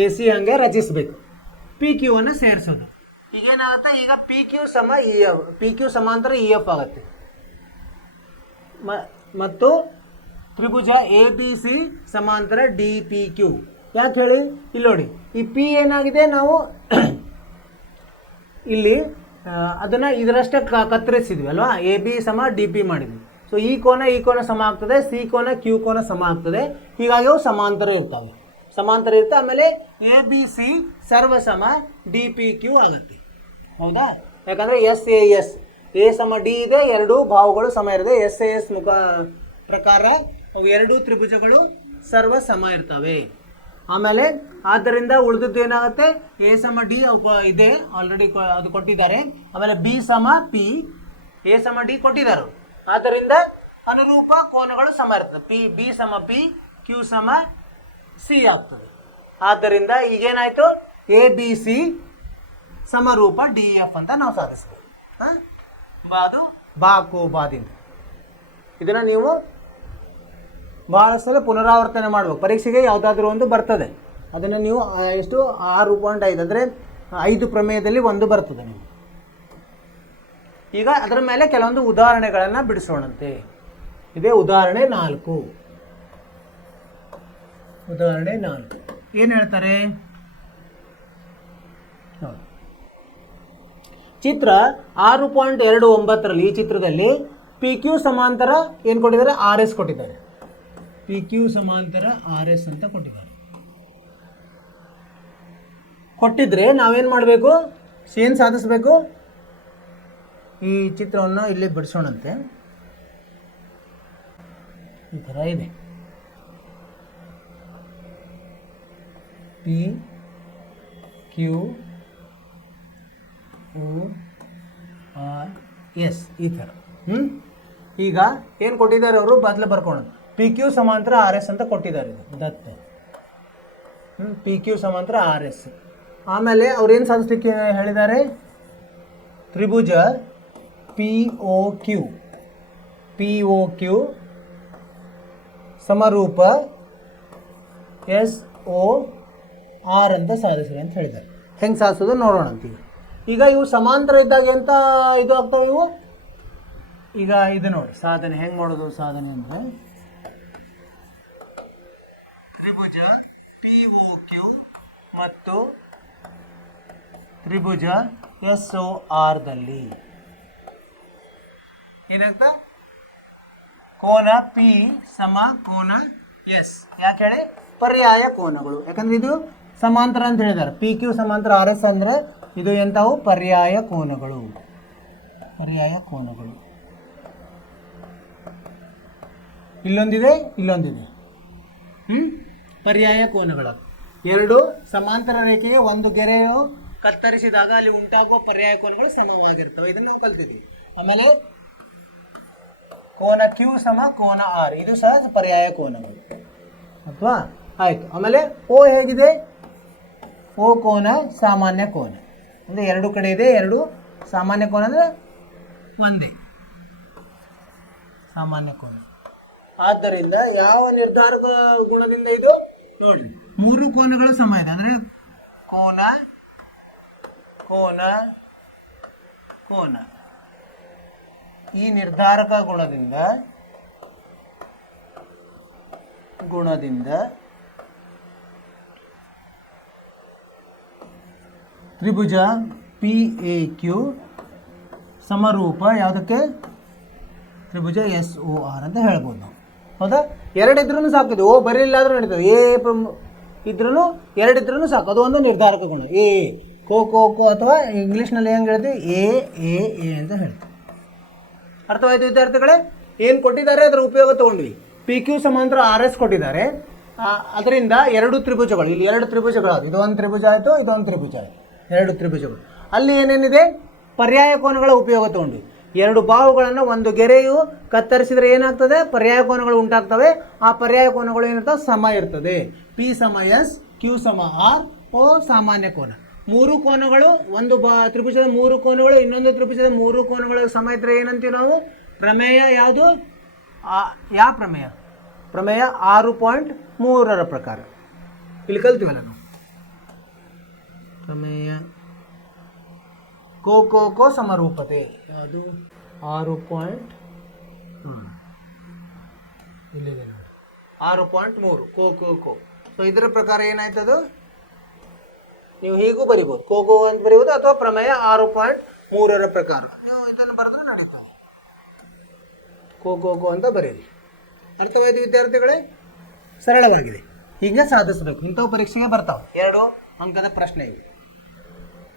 ಎ ಸಿ ಹಂಗೆ ರಚಿಸಬೇಕು. ಪಿ ಕ್ಯೂ ಅನ್ನು ಸೇರಿಸೋದು. ಈಗೇನಾಗುತ್ತೆ? ಈಗ ಪಿ ಕ್ಯೂ ಸಮ ಇ ಎಫ್, ಪಿ ಕ್ಯೂ ಸಮಾಂತರ ಇ ಎಫ್ ಆಗುತ್ತೆ. ಮತ್ತು ತ್ರಿಭುಜ ಎ ಬಿ ಸಿ ಸಮಾಂತರ ಡಿ ಪಿ ಕ್ಯೂ. ಯಾಕೆ ಹೇಳಿ? ಇಲ್ಲಿ ನೋಡಿ, ಈ ಪಿ ಏನಾಗಿದೆ, ನಾವು ಇಲ್ಲಿ ಅದನ್ನು ಇದರಷ್ಟೇ ಕತ್ತರಿಸಿದ್ವಿ ಅಲ್ವಾ? ಎ ಬಿ ಸಮ ಡಿ ಪಿ ಮಾಡಿದ್ವಿ. ಸೊ ಈ ಕೋನ ಸಮ ಆಗ್ತದೆ, ಸಿ ಕೋನ ಕ್ಯೂ ಕೋನ ಸಮ ಆಗ್ತದೆ. ಹೀಗಾಗಿ ಅವು ಸಮಾಂತರ ಇರ್ತವೆ. ಆಮೇಲೆ ಎ ಬಿ ಸಿ ಸರ್ವಸಮ ಡಿ ಪಿ ಕ್ಯೂ ಆಗುತ್ತೆ. ಹೌದಾ? ಯಾಕಂದರೆ ಎಸ್ ಎ ಎಸ್, ಎ ಸಮ ಡಿ ಇದೆ, ಎರಡೂ ಭಾವಗಳು ಸಮ ಇರುತ್ತೆ. ಎಸ್ ಎ ಎಸ್ ಪ್ರಕಾರ ಅವು ಎರಡೂ ತ್ರಿಭುಜಗಳು ಸರ್ವ ಸಮ ಇರ್ತವೆ. ಆಮೇಲೆ ಆದ್ದರಿಂದ ಉಳಿದದ್ದು ಏನಾಗುತ್ತೆ? ಎ ಸಮ ಡಿ ಇದೆ, ಆಲ್ರೆಡಿ ಅದು ಕೊಟ್ಟಿದ್ದಾರೆ. ಆಮೇಲೆ ಬಿ ಸಮ ಪಿ, ಎ ಸಮ ಡಿ ಕೊಟ್ಟಿದ್ದಾರೆ. ಆದ್ದರಿಂದ ಅನುರೂಪ ಕೋನಗಳು ಸಮ ಇರ್ತದೆ. ಬಿ ಸಮ ಪಿ, ಕ್ಯೂ ಸಮ ಸಿ ಆಗ್ತದೆ. ಆದ್ದರಿಂದ ಈಗೇನಾಯಿತು? ಎ ಬಿ ಸಿ ಸಮರೂಪ ಡಿ ಎಫ್ ಅಂತ ನಾವು ಸಾಧಿಸ್ತೀವಿ. ಅದು ಬಾದಿಂದ. ಇದನ್ನು ನೀವು ಭಾಳ ಸಲ ಪುನರಾವರ್ತನೆ ಮಾಡಬೇಕು. ಪರೀಕ್ಷೆಗೆ ಯಾವುದಾದ್ರೂ ಒಂದು ಬರ್ತದೆ. ಅದನ್ನು ನೀವು 6.5 ಅಂದರೆ 5 ಪ್ರಮೇಯದಲ್ಲಿ ಒಂದು ಬರ್ತದೆ ನೀವು. ಈಗ ಅದರ ಮೇಲೆ ಕೆಲವೊಂದು ಉದಾಹರಣೆಗಳನ್ನು ಬಿಡಿಸೋಣಂತೆ. ಇದೇ ಉದಾಹರಣೆ 4. ಉದಾಹರಣೆ 4 ಏನು ಹೇಳ್ತಾರೆ? ಚಿತ್ರ 6.29ರಲ್ಲಿ ಈ ಚಿತ್ರದಲ್ಲಿ ಪಿ ಕ್ಯೂ ಸಮಾಂತರ ಏನು ಕೊಟ್ಟಿದ್ದಾರೆ? ಆರ್ ಎಸ್ ಕೊಟ್ಟಿದ್ದಾರೆ. ಪಿ ಕ್ಯೂ ಸಮಾಂತರ ಆರ್ ಎಸ್ ಅಂತ ಕೊಟ್ಟಿದ್ರೆ ನಾವೇನು ಮಾಡಬೇಕು? ಏನು ಸಾಧಿಸಬೇಕು? ಈ ಚಿತ್ರವನ್ನು ಇಲ್ಲಿ ಬಿಡಿಸೋಣಂತೆ. ಈ ಥರ ಇದೆ. ಪಿ ಕ್ಯೂ ಆರ್ ಎಸ್ ಈ ಥರ. ಈಗ ಏನು ಕೊಟ್ಟಿದ್ದಾರೆ ಅವರು? ಬದಲು ಬರ್ಕೊಳ್ಳೋದು. ಪಿ ಕ್ಯೂ ಸಮಾಂತರ ಆರ್ ಎಸ್ ಅಂತ ಕೊಟ್ಟಿದ್ದಾರೆ. ಇದು ದತ್ತ. ಪಿ ಕ್ಯೂ ಸಮಾಂತರ ಆರ್ ಎಸ್. ಆಮೇಲೆ ಅವ್ರೇನು ಸಾಧಿಸ್ಲಿಕ್ಕೆ ಹೇಳಿದ್ದಾರೆ? ತ್ರಿಭುಜ ಪಿ ಒ ಕ್ಯೂ ಸಮರೂಪ ಎಸ್ ಒ ಆರ್ ಅಂತ ಸಾಧಿಸ್ರಿ ಅಂತ ಹೇಳಿದ್ದಾರೆ. ಹೆಂಗೆ ಸಾಧಿಸೋದು ನೋಡೋಣ ಅಂತೀವಿ. ಈಗ ಇವು ಸಮಾಂತರ ಇದ್ದಾಗ ಎಂತ ಇದು ಆಗ್ತಾವೆ ಇವು? ಈಗ ಇದು ನೋಡಿ ಸಾಧನೆ ಹೆಂಗೆ ಮಾಡೋದು. ಸಾಧನೆ ಅಂದರೆ ತ್ರಿಭುಜ ಪಿ ಒ ಕ್ಯೂ ಮತ್ತು ತ್ರಿಭುಜ ಎಸ್ ಒ ಆರ್ದಲ್ಲಿ ಏನಾಗ್ತಾ? ಕೋನ ಪಿ ಸಮ ಕೋನ ಎಸ್. ಯಾಕೆ ಹೇಳಿ? ಪರ್ಯಾಯ ಕೋನಗಳು. ಯಾಕಂದ್ರೆ ಇದು ಸಮಾಂತರ ಅಂತ ಹೇಳಿದ್ದಾರೆ. ಪಿ ಕ್ಯೂ ಸಮಾಂತರ ಆರ್ ಎಸ್ ಅಂದರೆ ಇದು ಎಂಥವು? ಪರ್ಯಾಯ ಕೋನಗಳು. ಇಲ್ಲೊಂದಿದೆ, ಇಲ್ಲೊಂದಿದೆ. ಪರ್ಯಾಯ ಕೋನಗಳು. ಎರಡು ಸಮಾಂತರ ರೇಖೆಗೆ ಒಂದು ಗೆರೆಯು ಕತ್ತರಿಸಿದಾಗ ಅಲ್ಲಿ ಉಂಟಾಗುವ ಪರ್ಯಾಯ ಕೋನಗಳು ಸಮವಾಗಿರ್ತವೆ. ಇದನ್ನು ನಾವು ಕಲ್ತಿದ್ದೀವಿ. ಆಮೇಲೆ ಕೋನ ಕ್ಯೂ ಸಮ ಕೋನ ಆರ್, ಇದು ಸಹ ಪರ್ಯಾಯ ಕೋನಗಳು ಅಥವಾ ಆಯಿತು. ಆಮೇಲೆ ಓ ಹೇಗಿದೆ? ಓ ಕೋನ ಸಾಮಾನ್ಯ ಕೋನ ಅಂದರೆ ಎರಡು ಕಡೆ ಇದೆ. ಎರಡು ಸಾಮಾನ್ಯ ಕೋನ ಅಂದರೆ ಒಂದೇ ಸಾಮಾನ್ಯ ಕೋನ. ಆದ್ದರಿಂದ ಯಾವ ನಿರ್ಧಾರಕ ಗುಣದಿಂದ ಇದು ನೋಡಿ, ಮೂರು ಕೋನಗಳು ಸಮ ಇದೆ ಅಂದರೆ ಕೋನ ಕೋನ ಕೋನ ಈ ನಿರ್ಧಾರಕ ಗುಣದಿಂದ ತ್ರಿಭುಜ ಪಿ ಎ ಕ್ಯೂ ಸಮರೂಪ ಯಾವುದಕ್ಕೆ? ತ್ರಿಭುಜ ಎಸ್ ಒ ಆರ್ ಅಂತ ಹೇಳ್ಬೋದು ನಾವು. ಹೌದಾ? ಎರಡಿದ್ರೂ ಸಾಕಿದ್ದು, ಓ ಬರೀಲ್ಲ ಆದ್ರೂ ನಡೀತದೆ, ಎ ಇದ್ರೂ ಎರಡಿದ್ರೂ ಸಾಕು. ಅದು ಒಂದು ನಿರ್ಧಾರಕ ಗುಣ. ಎ ಕೋ ಅಥವಾ ಇಂಗ್ಲೀಷ್ನಲ್ಲಿ ಹೆಂಗೆ ಹೇಳ್ತೀವಿ? ಎ ಅಂತ ಹೇಳ್ತೀವಿ. ಅರ್ಥವಾಯ್ತು ವಿದ್ಯಾರ್ಥಿಗಳೇ? ಏನು ಕೊಟ್ಟಿದ್ದಾರೆ ಅದರ ಉಪಯೋಗ ತೊಗೊಂಡ್ವಿ. ಪಿ ಕ್ಯೂ ಸಮಾಂತರ ಆರ್ ಎಸ್ ಕೊಟ್ಟಿದ್ದಾರೆ. ಅದರಿಂದ ಎರಡು ತ್ರಿಭುಜಗಳು, ಇಲ್ಲಿ ಎರಡು ತ್ರಿಭುಜಗಳು, ಇದು ಒಂದು ತ್ರಿಭುಜ ಆಯಿತು, ಇದೊಂದು ತ್ರಿಭುಜ ಆಯಿತು, ಎರಡು ತ್ರಿಭುಜಗಳು. ಅಲ್ಲಿ ಏನೇನಿದೆ? ಪರ್ಯಾಯ ಕೋನಗಳ ಉಪಯೋಗ ತೊಗೊಂಡ್ವಿ. ಎರಡು ಬಾಹುಗಳನ್ನು ಒಂದು ಗೆರೆಯು ಕತ್ತರಿಸಿದರೆ ಏನಾಗ್ತದೆ? ಪರ್ಯಾಯ ಕೋನಗಳು ಉಂಟಾಗ್ತವೆ. ಆ ಪರ್ಯಾಯ ಕೋನಗಳು ಏನಿರ್ತವೆ? ಸಮ ಇರ್ತದೆ. ಪಿ ಸಮ ಎಸ್, ಕ್ಯೂ ಸಮ ಆರ್, ಓ ಸಾಮಾನ್ಯ ಕೋನ. ಮೂರು ಕೋನಗಳು, ಒಂದು ತ್ರಿಭುಜದ ಮೂರು ಕೋನಗಳು ಇನ್ನೊಂದು ತ್ರಿಭುಜದ ಮೂರು ಕೋನಗಳು ಸಮ ಇದ್ದರೆ ಏನಂತೀವಿ ನಾವು? ಪ್ರಮೇಯ ಯಾವುದು? ಯಾವ ಪ್ರಮೇಯ? ಪ್ರಮೇಯ 6.3 ಪ್ರಕಾರ. ಇಲ್ಲಿ ಕಲ್ತೀವಲ್ಲ ನಾವು ಪ್ರಮೇಯ ಕೋ ಸಮರೂಪತೆ. ಯಾವುದು? 6.3 ಕೋ. ಸೊ ಇದರ ಪ್ರಕಾರ ಏನಾಯ್ತದು? ನೀವು ಹೀಗೂ ಬರಿಬೋದು, ಕೋ ಅಂತ ಬರೀಬೋದು, ಅಥವಾ ಪ್ರಮೇಯ 6.3 ಪ್ರಕಾರ ನೀವು ಇದನ್ನು ಬರೆದ್ರೂ ನಡೀತದೆ. ಕೋ ಅಂತ ಬರೀರಿ. ಅರ್ಥವಾಯ್ತು ವಿದ್ಯಾರ್ಥಿಗಳೇ? ಸರಳವಾಗಿದೆ. ಹೀಗೆ ಸಾಧಿಸಬೇಕು. ಇಂಥವು ಪರೀಕ್ಷೆಗೆ ಬರ್ತಾವೆ. 2 ಅಂಕದ ಪ್ರಶ್ನೆ ಇವೆ.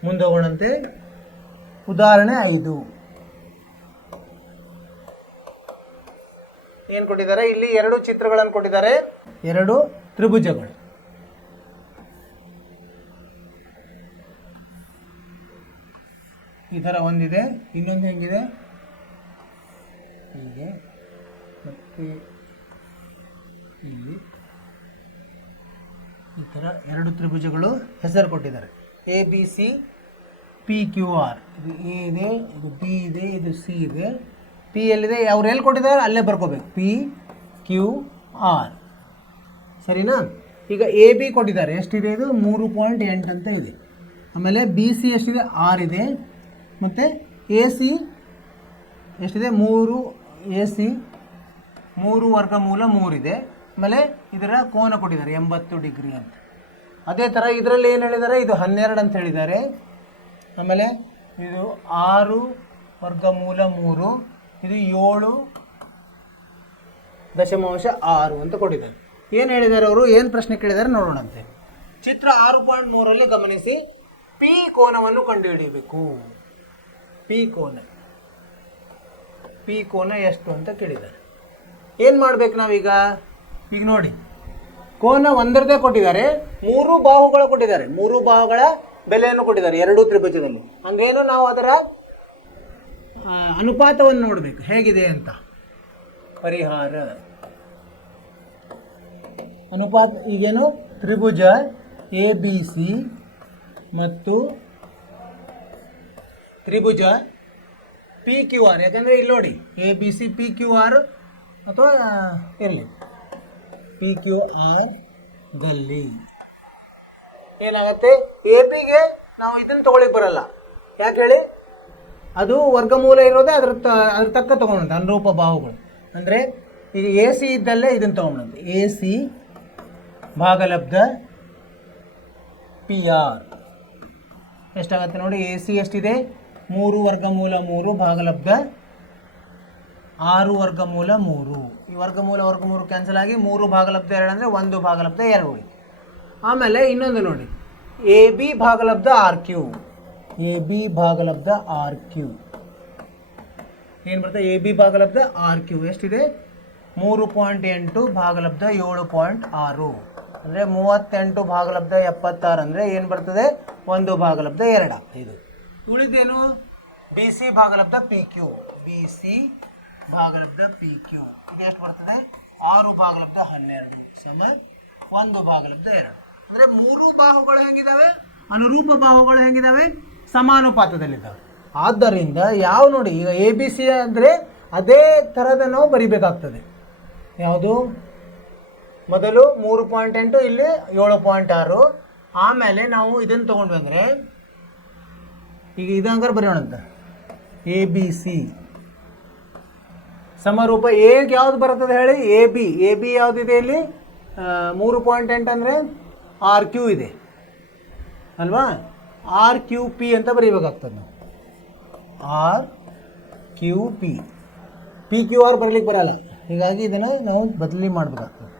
ಮುಂದೋಗೋಣಂತೆ. ಉದಾಹರಣೆ 5 ಏನು ಕೊಟ್ಟಿದ್ದಾರೆ? ಇಲ್ಲಿ ಎರಡು ಚಿತ್ರಗಳನ್ನು ಕೊಟ್ಟಿದ್ದಾರೆ, ಎರಡು ತ್ರಿಭುಜಗಳು. ಈ ಥರ ಒಂದಿದೆ, ಇನ್ನೊಂದು ಹೆಂಗಿದೆ? ಹೀಗೆ, ಮತ್ತೆ ಇಲ್ಲಿ ಈ ಥರ ಎರಡು ತ್ರಿಭುಜಗಳು ಹೆಸರು ಕೊಟ್ಟಿದ್ದಾರೆ. A B C P Q R. ಇದು ಎ ಇದೆ, ಇದು ಬಿ ಇದೆ, ಇದು ಸಿ ಇದೆ. ಪಿ ಎಲ್ಲಿದೆ? ಅವ್ರು ಎಲ್ಲಿ ಕೊಟ್ಟಿದ್ದಾರೆ ಅಲ್ಲೇ ಬರ್ಕೋಬೇಕು. P Q R. ಸರಿನಾ? ಈಗ ಎ ಬಿ ಕೊಟ್ಟಿದ್ದಾರೆ. ಎಷ್ಟಿದೆ? ಇದು 3.8 ಅಂತ ಇದೆ. ಆಮೇಲೆ ಬಿ ಸಿ ಎಷ್ಟಿದೆ? 6 ಇದೆ. ಮತ್ತು ಎ ಸಿ ಎಷ್ಟಿದೆ? 3. ಎ ಸಿ 3 ವರ್ಗಮೂಲ 3 ಇದೆ. ಆಮೇಲೆ ಇದರ ಕೋನ ಕೊಟ್ಟಿದ್ದಾರೆ 80 ಡಿಗ್ರಿ ಅಂತ. ಅದೇ ಥರ ಇದರಲ್ಲಿ ಏನು ಹೇಳಿದ್ದಾರೆ? ಇದು 12 ಅಂತ ಹೇಳಿದ್ದಾರೆ. ಆಮೇಲೆ ಇದು 6 ವರ್ಗಮೂಲ 3, ಇದು 7.6 ಅಂತ ಕೊಟ್ಟಿದ್ದಾರೆ. ಏನು ಹೇಳಿದ್ದಾರೆ ಅವರು? ಏನು ಪ್ರಶ್ನೆ ಕೇಳಿದ್ದಾರೆ ನೋಡೋಣಂತೆ. ಚಿತ್ರ 6.3ರಲ್ಲಿ ಗಮನಿಸಿ, ಪಿ ಕೋನವನ್ನು ಕಂಡುಹಿಡಿಯಬೇಕು. ಪಿ ಕೋನ ಎಷ್ಟು ಅಂತ ಕೇಳಿದ್ದಾರೆ. ಏನು ಮಾಡ್ಬೇಕು ನಾವೀಗ? ಈಗ ನೋಡಿ, ಕೋನ ಒಂದರದೇ ಕೊಟ್ಟಿದ್ದಾರೆ, 3 ಬಾಹುಗಳು ಕೊಟ್ಟಿದ್ದಾರೆ, 3 ಬಾಹುಗಳ ಬೆಲೆಯನ್ನು ಕೊಟ್ಟಿದ್ದಾರೆ ಎರಡೂ ತ್ರಿಭುಜದಲ್ಲಿ. ಹಂಗೇನು ನಾವು ಅದರ ಅನುಪಾತವನ್ನು ನೋಡಬೇಕು ಹೇಗಿದೆ ಅಂತ. ಪರಿಹಾರ ಅನುಪಾತ ಈಗೇನು? ತ್ರಿಭುಜ ಎ ಬಿ ಸಿ ಮತ್ತು ತ್ರಿಭುಜ ಪಿ ಕ್ಯೂ ಆರ್. ಯಾಕಂದರೆ ಇಲ್ಲಿ ನೋಡಿ, A B C P Q R ಅಥವಾ ಇರಲಿ ಪಿ ಕ್ಯೂ ಆರ್ ದಲ್ಲಿ ಏನಾಗುತ್ತೆ? ಎ ಪಿಗೆ ನಾವು ಇದನ್ನು ತೊಗೊಳಿಕ್ಕೆ ಬರಲ್ಲ. ಯಾಕೆ ಹೇಳಿ? ಅದು ವರ್ಗಮೂಲ ಇರೋದೇ ಅದ್ರ ತಕ್ಕ ತೊಗೊಂಡಂತೆ ಅನುರೂಪ ಬಾಹುಗಳು. ಅಂದರೆ ಈಗ ಎ ಸಿ ಇದ್ದಲ್ಲೇ ಇದನ್ನು ತೊಗೊಂಡಂತೆ. ಎ ಸಿ ಭಾಗಲಬ್ಧ ಪಿ ಆರ್ ಎಷ್ಟಾಗುತ್ತೆ ನೋಡಿ? ಎ ಸಿ ಎಷ್ಟಿದೆ? 3 ವರ್ಗಮೂಲ 3 ಭಾಗಲಬ್ಧ 6 ವರ್ಗಮೂಲ 3. ಈ ವರ್ಗಮೂಲ ಕ್ಯಾನ್ಸಲ್ ಆಗಿ 3 ಭಾಗಲಬ್ಧ 2 ಅಂದರೆ 1 ಭಾಗಲಬ್ಧ 2 ಉಳಿತು. ಆಮೇಲೆ ಇನ್ನೊಂದು ನೋಡಿ, ಎ ಬಿ ಭಾಗಲಬ್ಧ ಆರ್ ಕ್ಯೂ. ಎ ಬಿ ಭಾಗಲಬ್ಧ ಆರ್ ಕ್ಯೂ ಏನು ಬರ್ತದೆ? ಎ ಬಿ ಭಾಗಲಬ್ಧ ಆರ್ ಕ್ಯೂ ಎಷ್ಟಿದೆ? 3.8 ಭಾಗಲಬ್ಧ 7.6 ಅಂದರೆ 38 ಭಾಗಲಬ್ಧ 76 ಅಂದರೆ ಏನು ಬರ್ತದೆ? 1 ಭಾಗಲಬ್ಧ 2. ಇದು ಉಳಿದೇನು? ಬಿ ಸಿ ಭಾಗಲಬ್ಧ ಪಿ ಕ್ಯೂ. ಬಿ ಸಿ ಭಾಗಲಬ್ಧ ಪಿ ಕ್ಯೂ ಇದು ಎಷ್ಟು ಬರ್ತದೆ? 6 ಭಾಗಲಬ್ಧ 12 ಸಮ 1 ಭಾಗಲಬ್ಧ 2. ಅಂದರೆ 3 ಬಾಹುಗಳು ಹೆಂಗಿದ್ದಾವೆ? ಅನುರೂಪ ಬಾಹುಗಳು ಹೆಂಗಿದ್ದಾವೆ? ಸಮಾನುಪಾತದಲ್ಲಿದ್ದಾವೆ. ಆದ್ದರಿಂದ ಯಾವ ನೋಡಿ, ಈಗ ಎ ಬಿ ಸಿ ಅಂದರೆ ಅದೇ ಥರದ ನಾವು ಬರಿಬೇಕಾಗ್ತದೆ. ಯಾವುದು? ಮೊದಲು 3.8, ಇಲ್ಲಿ 7.6. ಆಮೇಲೆ ನಾವು ಇದನ್ನು ತೊಗೊಂಡ್ವಿ ಅಂದರೆ ಈಗ ಇದಂಗಾರೆ ಬರೆಯೋಣಂತ. ಎ ಬಿ ಸಿ ಸಮರೂಪ ಎಗೆ ಯಾವ್ದು ಬರ್ತದೆ ಹೇಳಿ? ಎ ಬಿ ಯಾವುದಿದೆ ಇಲ್ಲಿ? 3.8 ಅಂದರೆ RQ ಇದೆ ಅಲ್ವಾ? RQP ಅಂತ ಬರೀಬೇಕಾಗ್ತದೆ ನಾವು. RQP PQR ಬರಲಿಕ್ಕೆ ಬರಲ್ಲ, ಹೀಗಾಗಿ ಇದನ್ನು ನಾವು ಬದಲಿ ಮಾಡಬೇಕಾಗ್ತದೆ.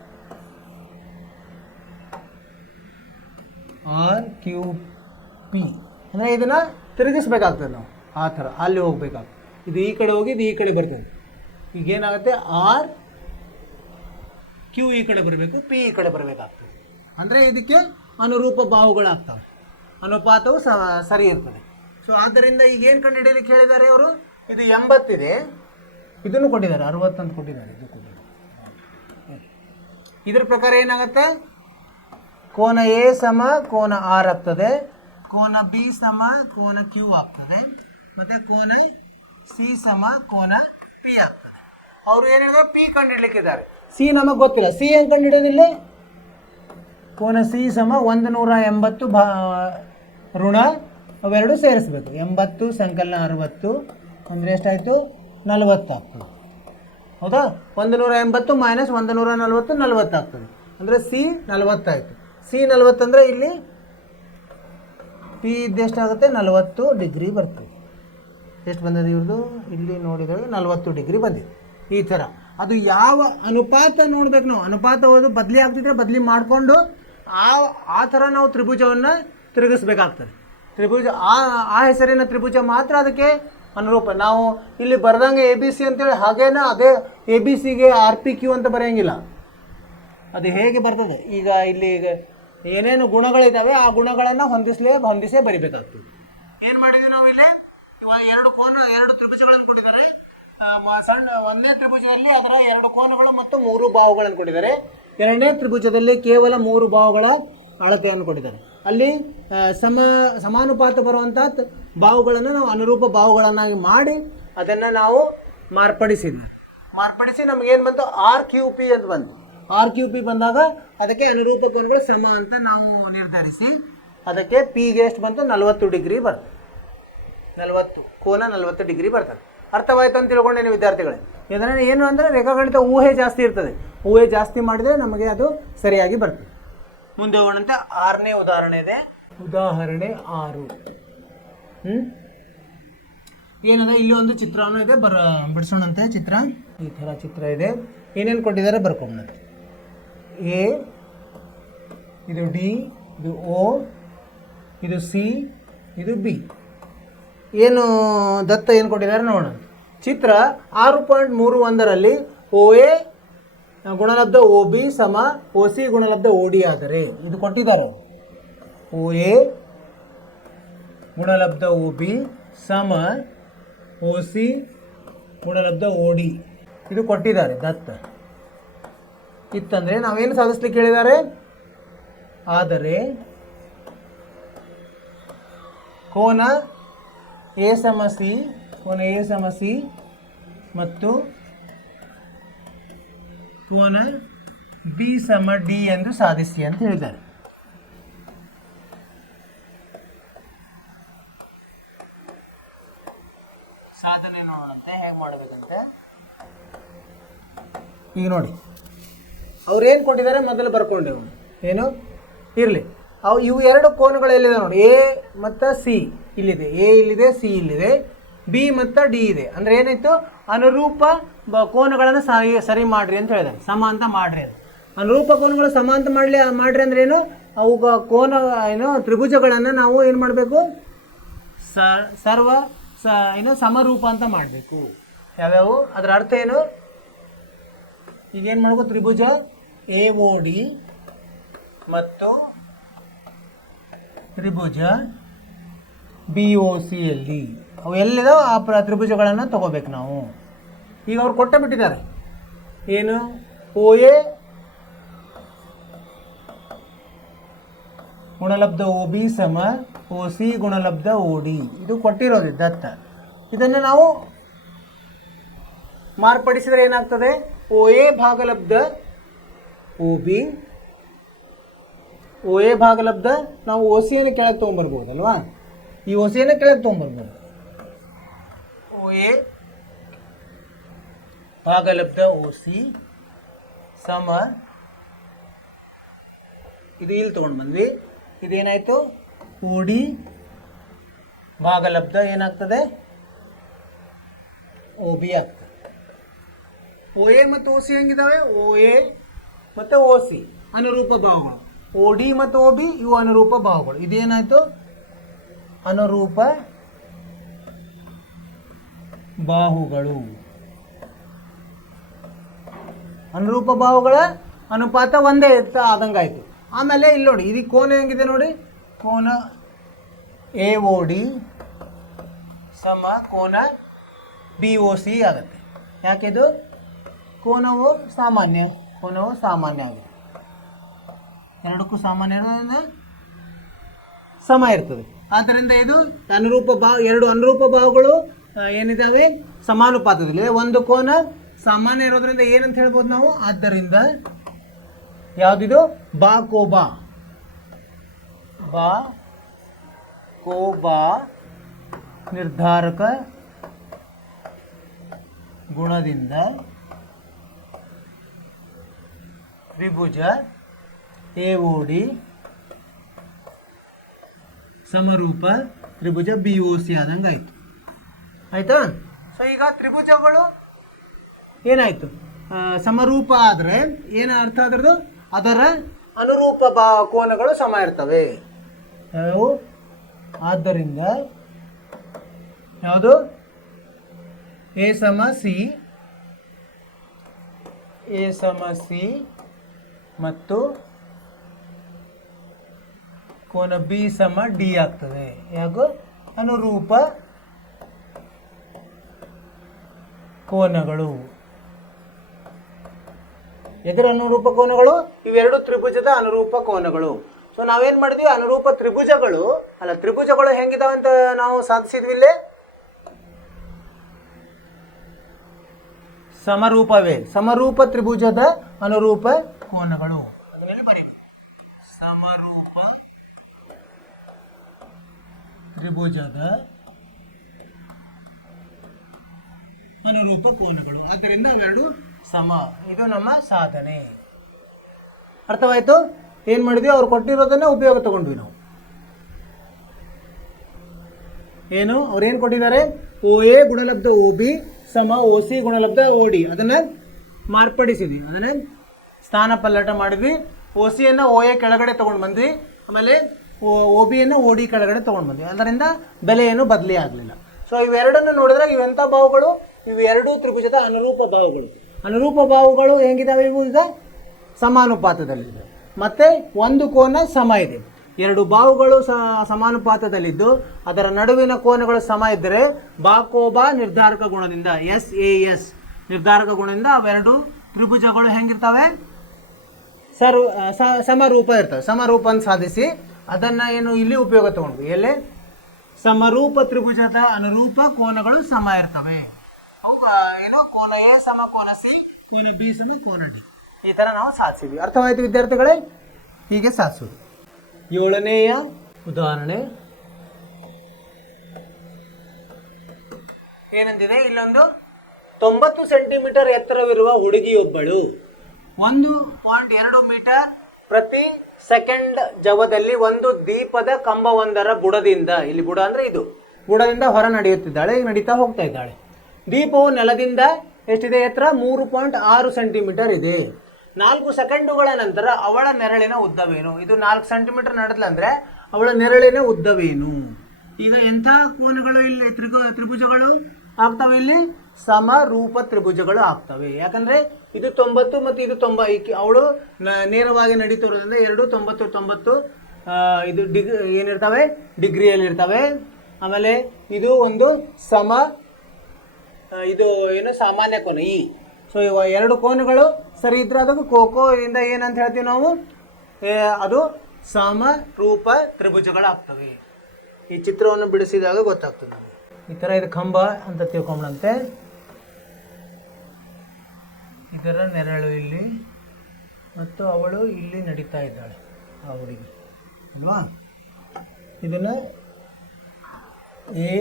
RQP ಅಂದರೆ ಇದನ್ನು ತಿರುಗಿಸ್ಬೇಕಾಗ್ತದೆ ನಾವು, ಆ ಥರ ಅಲ್ಲಿ ಹೋಗ್ಬೇಕಾಗ್ತದೆ. ಇದು ಈ ಕಡೆ ಹೋಗಿ ಇದು ಈ ಕಡೆ ಬರ್ತದೆ. ಈಗೇನಾಗುತ್ತೆ? RQ ಈ ಕಡೆ ಬರಬೇಕು, P ಈ ಕಡೆ ಬರಬೇಕಾಗ್ತದೆ. ಅಂದರೆ ಇದಕ್ಕೆ ಅನುರೂಪ ಬಾಹುಗಳಾಗ್ತವೆ, ಅನುಪಾತವು ಸರಿ ಇರ್ತದೆ. ಸೊ ಆದ್ದರಿಂದ ಈಗೇನು ಕಂಡು ಹಿಡಿಯಲಿಕ್ಕೆ ಹೇಳಿದ್ದಾರೆ ಅವರು? ಇದು 80 ಇದೆ, ಇದನ್ನು ಕೊಟ್ಟಿದ್ದಾರೆ 60 ಅಂತ ಕೊಟ್ಟಿದ್ದಾರೆ, ಇದು ಕೊಟ್ಟಿದ್ದಾರೆ. ಇದರ ಪ್ರಕಾರ ಏನಾಗುತ್ತೆ? ಕೋನ ಎ ಸಮ ಕೋನ R ಆಗ್ತದೆ, ಕೋನ ಬಿ ಸಮ ಕೋನ Q ಆಗ್ತದೆ, ಮತ್ತು ಕೋನ ಸಿ ಸಮ ಕೋನ P ಆಗ್ತದೆ. ಅವರು ಏನು ಹೇಳಿದ್ರೆ P ಕಂಡು ಹಿಡಲಿಕ್ಕಿದ್ದಾರೆ. ಸಿ ನಮಗೆ ಗೊತ್ತಿಲ್ಲ, ಸಿ ಹೆಂಗೆ ಕಂಡು ಹಿಡಿಯೋದಿಲ್ಲ? ಕೋನ ಸಿ ಸಮ 180 ಋಣ ಅವೆರಡು ಸೇರಿಸ್ಬೇಕು. 80 ಸಂಕಲನ 60 ಅಂದರೆ ಎಷ್ಟಾಯಿತು? 40 ಆಗ್ತದೆ. ಹೌದಾ? 180 ಮೈನಸ್ 140 40 ಆಗ್ತದೆ. ಅಂದರೆ ಸಿ 40 ಆಯಿತು. ಸಿ 40 ಅಂದರೆ ಇಲ್ಲಿ ಪಿ ಇದ್ದೆಷ್ಟಾಗುತ್ತೆ? 40 ಡಿಗ್ರಿ ಬರ್ತದೆ. ಎಷ್ಟು ಬಂದಿದೆ ಇವ್ರದ್ದು? ಇಲ್ಲಿ ನೋಡಿದರೆ 40 ಡಿಗ್ರಿ ಬಂದಿದೆ. ಈ ಥರ ಅದು ಯಾವ ಅನುಪಾತ ನೋಡ್ಬೇಕು ನಾವು. ಅನುಪಾತ ಹೋದು ಬದಲಿ ಆಗ್ತಿದ್ರೆ ಬದಲಿ ಮಾಡಿಕೊಂಡು ಆ ಥರ ನಾವು ತ್ರಿಭುಜವನ್ನು ತಿರುಗಿಸ್ಬೇಕಾಗ್ತದೆ. ತ್ರಿಭುಜ ಆ ಹೆಸರಿನ ತ್ರಿಭುಜ ಮಾತ್ರ ಅದಕ್ಕೆ ಅನುರೂಪ. ನಾವು ಇಲ್ಲಿ ಬರ್ದಂಗೆ ABC ಅಂತೇಳಿ ಹಾಗೇನ ಅದೇ ABCಗೆ RPQ ಅಂತ ಬರೆಯೋಂಗಿಲ್ಲ. ಅದು ಹೇಗೆ ಬರ್ತದೆ? ಈಗ ಇಲ್ಲಿ ಏನೇನು ಗುಣಗಳಿದ್ದಾವೆ ಆ ಗುಣಗಳನ್ನು ಹೊಂದಿಸೇ ಬರಿಬೇಕಾಗ್ತದೆ. ಏನು ಮಾಡಿದ್ವಿ ನಾವು ಇಲ್ಲಿ? ಇವಾಗ ಎರಡು ತ್ರಿಭುಜಗಳನ್ನು ಕೊಟ್ಟಿದ್ದಾರೆ. ಸಣ್ಣ ಒಂದನೇ ತ್ರಿಭುಜದಲ್ಲಿ ಅದರ 2 ಕೋನಗಳು ಮತ್ತು 3 ಬಾಹುಗಳನ್ನು ಕೊಟ್ಟಿದ್ದಾರೆ. ಎರಡನೇ ತ್ರಿಭುಜದಲ್ಲಿ ಕೇವಲ 3 ಬಾಹುಗಳ ಅಳತೆಯನ್ನು ಕೊಟ್ಟಿದ್ದಾರೆ. ಅಲ್ಲಿ ಸಮಾನುಪಾತ ಬರುವಂಥ ಬಾಹುಗಳನ್ನು ನಾವು ಅನುರೂಪ ಬಾಹುಗಳನ್ನಾಗಿ ಮಾಡಿ ಅದನ್ನು ನಾವು ಮಾರ್ಪಡಿಸಿ ನಮಗೇನು ಬಂತು? RQP ಅಂತ ಬಂತು. RQP ಬಂದಾಗ ಅದಕ್ಕೆ ಅನುರೂಪ ಕೋನಗಳು ಸಮ ಅಂತ ನಾವು ನಿರ್ಧರಿಸಿ ಅದಕ್ಕೆ Pಗೆ ಎಷ್ಟು ಬಂತು? 40 ಡಿಗ್ರಿ ಬರ್ತದೆ. 40 ಡಿಗ್ರಿ ಬರ್ತದೆ. ಅರ್ಥವಾಯ್ತು ಅಂತ ತಿಳ್ಕೊಂಡೇನೆ ವಿದ್ಯಾರ್ಥಿಗಳೇ. ಇದನ್ನು ಏನು ಅಂದರೆ ರೇಖಾಗಣಿತ ಊಹೆ ಜಾಸ್ತಿ ಇರ್ತದೆ. ಊಹೆ ಜಾಸ್ತಿ ಮಾಡಿದರೆ ನಮಗೆ ಅದು ಸರಿಯಾಗಿ ಬರ್ತದೆ. ಮುಂದೆ ಹೋಗೋಣಂತೆ 6ನೇ ಉದಾಹರಣೆ ಇದೆ. ಉದಾಹರಣೆ 6. ಏನಂದರೆ ಇಲ್ಲಿ ಒಂದು ಚಿತ್ರನೂ ಇದೆ, ಬಿಡಿಸೋಣಂತೆ. ಚಿತ್ರ ಈ ಥರ ಚಿತ್ರ ಇದೆ. ಏನೇನು ಕೊಟ್ಟಿದ್ದಾರೆ ಬರ್ಕೊಂಬಂತೆ. ಎ, ಇದು ಡಿ, ಇದು O, ಇದು ಸಿ, ಇದು ಬಿ. ಏನು ದತ್ತ ಏನು ಕೊಟ್ಟಿದ್ದಾರೆ ನೋಡೋಣ. ಚಿತ್ರ 6.31ರಲ್ಲಿ OA ಗುಣಲಬ್ಧ OB ಸಮ OC ಗುಣಲಬ್ಧ OD ಆದರೆ ಇದು ಕೊಟ್ಟಿದ್ದಾರೆ. OA ಗುಣಲಬ್ಧ OB ಸಮ OC ಗುಣಲಬ್ಧ OD ಇದು ಕೊಟ್ಟಿದ್ದಾರೆ ದತ್ತ. ಇತ್ತಂದರೆ ನಾವೇನು ಸಾಧಿಸ್ಲಿಕ್ಕೆ ಹೇಳಿದ್ದಾರೆ? ಆದರೆ ಕೋನ ಎ ಸಮ ಸಿ ಮತ್ತು ಕೋನ ಬಿ ಸಮ ಡಿ ಎಂದು ಸಾಧಿಸಿ ಅಂತ ಹೇಳಿದ್ದಾರೆ. ಸಾಧನೆ ನೋಡೋಣಂತೆ ಹೇಗೆ ಮಾಡಬೇಕಂತೆ. ಈಗ ನೋಡಿ ಅವ್ರೇನು ಕೊಟ್ಟಿದ್ದಾರೆ ಮೊದಲು ಬರ್ಕೊಂಡೆವು. ಏನು ಇರಲಿ, ಇವು 2 ಕೋನಗಳು ಎಲ್ಲಿದೆ ನೋಡಿ. ಎ ಮತ್ತು ಸಿ ಇಲ್ಲಿದೆ, ಎ ಇಲ್ಲಿದೆ, ಸಿ ಇಲ್ಲಿದೆ, ಬಿ ಮತ್ತು ಡಿ ಇದೆ. ಅಂದರೆ ಏನಾಯಿತು? ಅನುರೂಪ ಕೋನಗಳನ್ನು ಸರಿ ಮಾಡಿರಿ ಅಂತ ಹೇಳಿದ್ದಾರೆ. ಸಮ ಅಂತ ಮಾಡಿರಿ ಅದು. ಅನುರೂಪ ಕೋನಗಳು ಸಮ ಅಂತ ಮಾಡಿರಿ ಅಂದ್ರೆ ಏನು? ಅವು ತ್ರಿಭುಜಗಳನ್ನು ನಾವು ಏನು ಮಾಡಬೇಕು? ಸಮರೂಪ ಅಂತ ಮಾಡಬೇಕು. ಯಾವ್ಯಾವು? ಅದರ ಅರ್ಥ ಏನು? ಈಗೇನು ಮಾಡಬೇಕು? ತ್ರಿಭುಜ AOD ಮತ್ತು ತ್ರಿಭುಜ BOC ಯಲ್ಲಿ ಅವು ಎಲ್ಲಿದಾವೆ ಆ ತ್ರಿಭುಜಗಳನ್ನು ತಗೋಬೇಕು ನಾವು. ಈಗ ಅವ್ರು ಕೊಟ್ಟೆ ಬಿಟ್ಟಿದ್ದಾರೆ. ಏನು? OA ಗುಣಲಬ್ಧ OB ಸಮ OC ಗುಣಲಬ್ಧ OD ಇದು ಕೊಟ್ಟಿರೋದು ದತ್ತ. ಇದನ್ನು ನಾವು ಮಾರ್ಪಡಿಸಿದರೆ ಏನಾಗ್ತದೆ? OA ಭಾಗಲಬ್ಧ OB, OA ಭಾಗಲಬ್ಧ ನಾವು OCಯನ್ನು ಕೆಳಗೆ ತೊಗೊಂಬರ್ಬೋದಲ್ವಾ? ಈ OCಯನ್ನು ಕೆಳಗೆ ತೊಗೊಂಬರ್ಬೋದು. OA ಭಾಗಲಬ್ಧ ಓ ಸಿ ಸಮ, ಇದು ಇಲ್ಲಿ ತೊಗೊಂಡು ಬಂದ್ವಿ, ಇದೇನಾಯಿತು ಓ ಡಿ ಭಾಗಲಬ್ಧ ಏನಾಗ್ತದೆ ಓ ಬಿ ಆಗ್ತದೆ. ಓ ಎ ಮತ್ತು ಓ ಸಿ ಹೆಂಗಿದಾವೆ, ಓ ಎ ಮತ್ತು ಓ ಸಿ ಅನುರೂಪ ಬಾಹುಗಳು, ಓ ಡಿ ಮತ್ತು ಓ ಬಿ ಇವು ಅನುರೂಪ ಬಾಹುಗಳು. ಇದೇನಾಯಿತು ಅನುರೂಪ ಬಾಹುಗಳು. ಅನುರೂಪ ಬಾಹುಗಳ ಅನುಪಾತ ಒಂದೇ ಆದಂಗಾಯ್ತು. ಆಮೇಲೆ ಇಲ್ಲಿ ನೋಡಿ, ಇದು ಕೋನ ಹೆಂಗಿದೆ ನೋಡಿ, ಕೋನ ಎ ಓ ಡಿ ಸಮ ಕೋನ ಬಿ ಓ ಸಿ ಆಗುತ್ತೆ. ಯಾಕೆದು ಕೋನವು ಸಾಮಾನ್ಯ ಆಗಿದೆ, ಎರಡಕ್ಕೂ ಸಾಮಾನ್ಯ ಸಮ ಇರ್ತದೆ. ಆದ್ದರಿಂದ ಇದು ಎರಡು ಅನುರೂಪ ಬಾಹುಗಳು ಏನಿದ್ದಾವೆ ಸಮಾನುಪಾತದಲ್ಲಿ. ಒಂದು ಕೋನ ಸಾಮಾನ್ಯ ಇರೋದ್ರಿಂದ ಏನಂತ ಹೇಳ್ಬೋದು ನಾವು, ಆದ್ದರಿಂದ ಯಾವುದಿದು ಬಾ ಕೋಬಾ ನಿರ್ಧಾರಕ ಗುಣದಿಂದ ತ್ರಿಭುಜ ಎ ಓ ಡಿ ಸಮರೂಪ ತ್ರಿಭುಜ ಬಿ ಓ ಸಿ ಆದಂಗೆ ಆಯಿತು. ಆಯಿತಾ? ಸೊ ಈಗ ತ್ರಿಭುಜಗಳು ಏನಾಯಿತು ಸಮರೂಪ ಆದರೆ ಏನು ಅರ್ಥ ಅದರದು, ಅದರ ಅನುರೂಪ ಕೋನಗಳು ಸಮ ಇರ್ತವೆ. ಆದ್ದರಿಂದ ಯಾವುದು ಎ ಸಮ ಸಿ ಮತ್ತು ಕೋನ ಬಿ ಸಮ ಡಿ ಆಗ್ತದೆ. ಯಾಕೋ ಅನುರೂಪ ಕೋನಗಳು. ಎದರ ಅನುರೂಪ ಕೋನಗಳು? ಇವೆರಡು ತ್ರಿಭುಜದ ಅನುರೂಪ ಕೋನಗಳು. ಸೊ ನಾವೇನು ಮಾಡಿದ್ವಿ, ಅನುರೂಪ ತ್ರಿಭುಜಗಳು ಹೆಂಗಿದಾವೆ ಅಂತ ನಾವು ಸಾಧಿಸಿದ್ವಿ. ಇಲ್ಲಿ ಸಮರೂಪ ತ್ರಿಭುಜದ ಅನುರೂಪ ಕೋನಗಳು, ಅದನ್ನೇ ಬರೀ ಸಮರೂಪ ತ್ರಿಭುಜದ ಅನುರೂಪ ಕೋನಗಳು. ಆದ್ದರಿಂದ ಅವೆರಡು ಸಮ. ಇದು ನಮ್ಮ ಸಾಧನೆ. ಅರ್ಥವಾಯ್ತು? ಏನು ಮಾಡಿದ್ವಿ, ಅವ್ರು ಕೊಟ್ಟಿರೋದನ್ನ ಉಪಯೋಗ ತಗೊಂಡ್ವಿ ನಾವು. ಏನು ಅವ್ರೇನು ಕೊಟ್ಟಿದ್ದಾರೆ, ಓ ಎ ಗುಣಲಬ್ಧ ಓ ಬಿ ಸಮ ಓ ಸಿ ಗುಣಲಬ್ಧ ಓ ಡಿ. ಅದನ್ನು ಮಾರ್ಪಡಿಸಿದ್ವಿ, ಅದನ್ನು ಸ್ಥಾನ ಪಲ್ಲಟ ಮಾಡಿದ್ವಿ. ಓ ಸಿಯನ್ನು ಓ ಎ ಕೆಳಗಡೆ ತೊಗೊಂಡು ಬಂದ್ವಿ, ಆಮೇಲೆ ಓ ಬಿಯನ್ನು ಓ ಡಿ ಕೆಳಗಡೆ ತೊಗೊಂಡು ಬಂದ್ವಿ. ಅದರಿಂದ ಬೆಲೆ ಏನು ಬದಲಿ ಆಗಲಿಲ್ಲ. ಸೊ ಇವೆರಡನ್ನು ನೋಡಿದ್ರೆ ಇವೆಂಥ ಬಾಹುಗಳು, ಇವೆರಡೂ ತ್ರಿಭುಜದ ಅನುರೂಪ ಬಾಹುಗಳು ಹೆಂಗಿದಾವೆ, ಇವು ಈಗ ಸಮಾನುಪಾತದಲ್ಲಿದೆ. ಮತ್ತು ಒಂದು ಕೋನ ಸಮ ಇದೆ. ಎರಡು ಬಾಹುಗಳು ಸಮಾನುಪಾತದಲ್ಲಿದ್ದು ಅದರ ನಡುವಿನ ಕೋನಗಳು ಸಮ ಇದ್ದರೆ ಬಾಕೋಬಾ ನಿರ್ಧಾರಕ ಗುಣದಿಂದ ಎಸ್ ನಿರ್ಧಾರಕ ಗುಣದಿಂದ ಅವೆರಡು ತ್ರಿಭುಜಗಳು ಹೆಂಗಿರ್ತವೆ, ಸಮರೂಪ ಇರ್ತವೆ. ಸಮರೂಪವನ್ನು ಸಾಧಿಸಿ ಅದನ್ನು ಏನು ಇಲ್ಲಿ ಉಪಯೋಗ ತಗೊಂಡ್ವಿ. ಎಲ್ಲಿ ಸಮರೂಪ ತ್ರಿಭುಜದ ಅನುರೂಪ ಕೋನಗಳು ಸಮ ಇರ್ತವೆ. ಏನು ಕೋನ ಎ ಸಮ ಕೋನ ಸಿ, ಕೋನ ಬಿ ಸಮ ಕೋನ ಡಿ. ಈ ಥರ ನಾವು ಸಾಧಿಸಿದ್ವಿ. ಅರ್ಥವಾಯಿತು ವಿದ್ಯಾರ್ಥಿಗಳೇ? ಹೀಗೆ ಸಾಧಿಸೋದು. 7ನೇಯ ಉದಾಹರಣೆ ಏನಂತಿದೆ, ಇಲ್ಲೊಂದು 90 ಸೆಂಟಿಮೀಟರ್ ಎತ್ತರವಿರುವ ಹುಡುಗಿಯೊಬ್ಬಳು 1.2 ಮೀಟರ್ ಪ್ರತಿ ಸೆಕೆಂಡ್ ಜವದಲ್ಲಿ ಒಂದು ದೀಪದ ಕಂಬವೊಂದರ ಬುಡದಿಂದ, ಇಲ್ಲಿ ಬುಡ ಅಂದರೆ ಇದು, ಬುಡದಿಂದ ಹೊರ ನಡೆಯುತ್ತಿದ್ದಾಳೆ. ಈಗ ನಡೀತಾ ಹೋಗ್ತಾ ಇದ್ದಾಳೆ. ದೀಪವು ನೆಲದಿಂದ ಎಷ್ಟಿದೆ ಎತ್ತರ, 3.6 ಸೆಂಟಿಮೀಟರ್ ಇದೆ. 4 ಸೆಕೆಂಡುಗಳ ನಂತರ ಅವಳ ನೆರಳಿನ ಉದ್ದವೇನು? ಇದು 4 ಸೆಂಟಿಮೀಟರ್ ನಡೆದ್ಲಂದ್ರೆ ಅವಳ ನೆರಳಿನ ಉದ್ದವೇನು? ಈಗ ಎಂಥ ಕೋನಗಳು ಇಲ್ಲಿ ತ್ರಿಭುಜಗಳು ಆಗ್ತವೆ? ಇಲ್ಲಿ ಸಮರೂಪ ತ್ರಿಭುಜಗಳು ಆಗ್ತವೆ. ಯಾಕಂದ್ರೆ ಇದು 90 ಮತ್ತು ಇದು 90. ಅವಳು ನೇರವಾಗಿ ನಡೀತಿರೋದ್ರಿಂದ ಎರಡು 90 ಇದು ಏನಿರ್ತವೆ, ಡಿಗ್ರಿಯಲ್ಲಿ ಇರ್ತವೆ. ಆಮೇಲೆ ಇದು ಒಂದು ಇದು ಏನು ಸಾಮಾನ್ಯ ಕೋನ ಈ. ಸೊ ಇವ ಎರಡು ಕೋನಗಳು ಸರಿ ಇದ್ರೆ ಅದಕ್ಕೆ ಕೋಕೋ ಇಂದ ಏನಂತ ಹೇಳ್ತೀವಿ ನಾವು, ಅದು ಸಮರೂಪ ತ್ರಿಭುಜಗಳಾಗ್ತವೆ. ಈ ಚಿತ್ರವನ್ನು ಬಿಡಿಸಿದಾಗ ಗೊತ್ತಾಗ್ತದೆ ನಮಗೆ. ಈ ಥರ ಇದು ಕಂಬ ಅಂತ ತಿಳ್ಕೊಂಬಂತೆ, ಇದರ ನೆರಳು ಇಲ್ಲಿ ಮತ್ತು ಅವಳು ಇಲ್ಲಿ ನಡೀತಾ ಇದ್ದಾಳೆ, ಆ ಹುಡುಗಿ ಅಲ್ವಾ. ಇದನ್ನು ಎ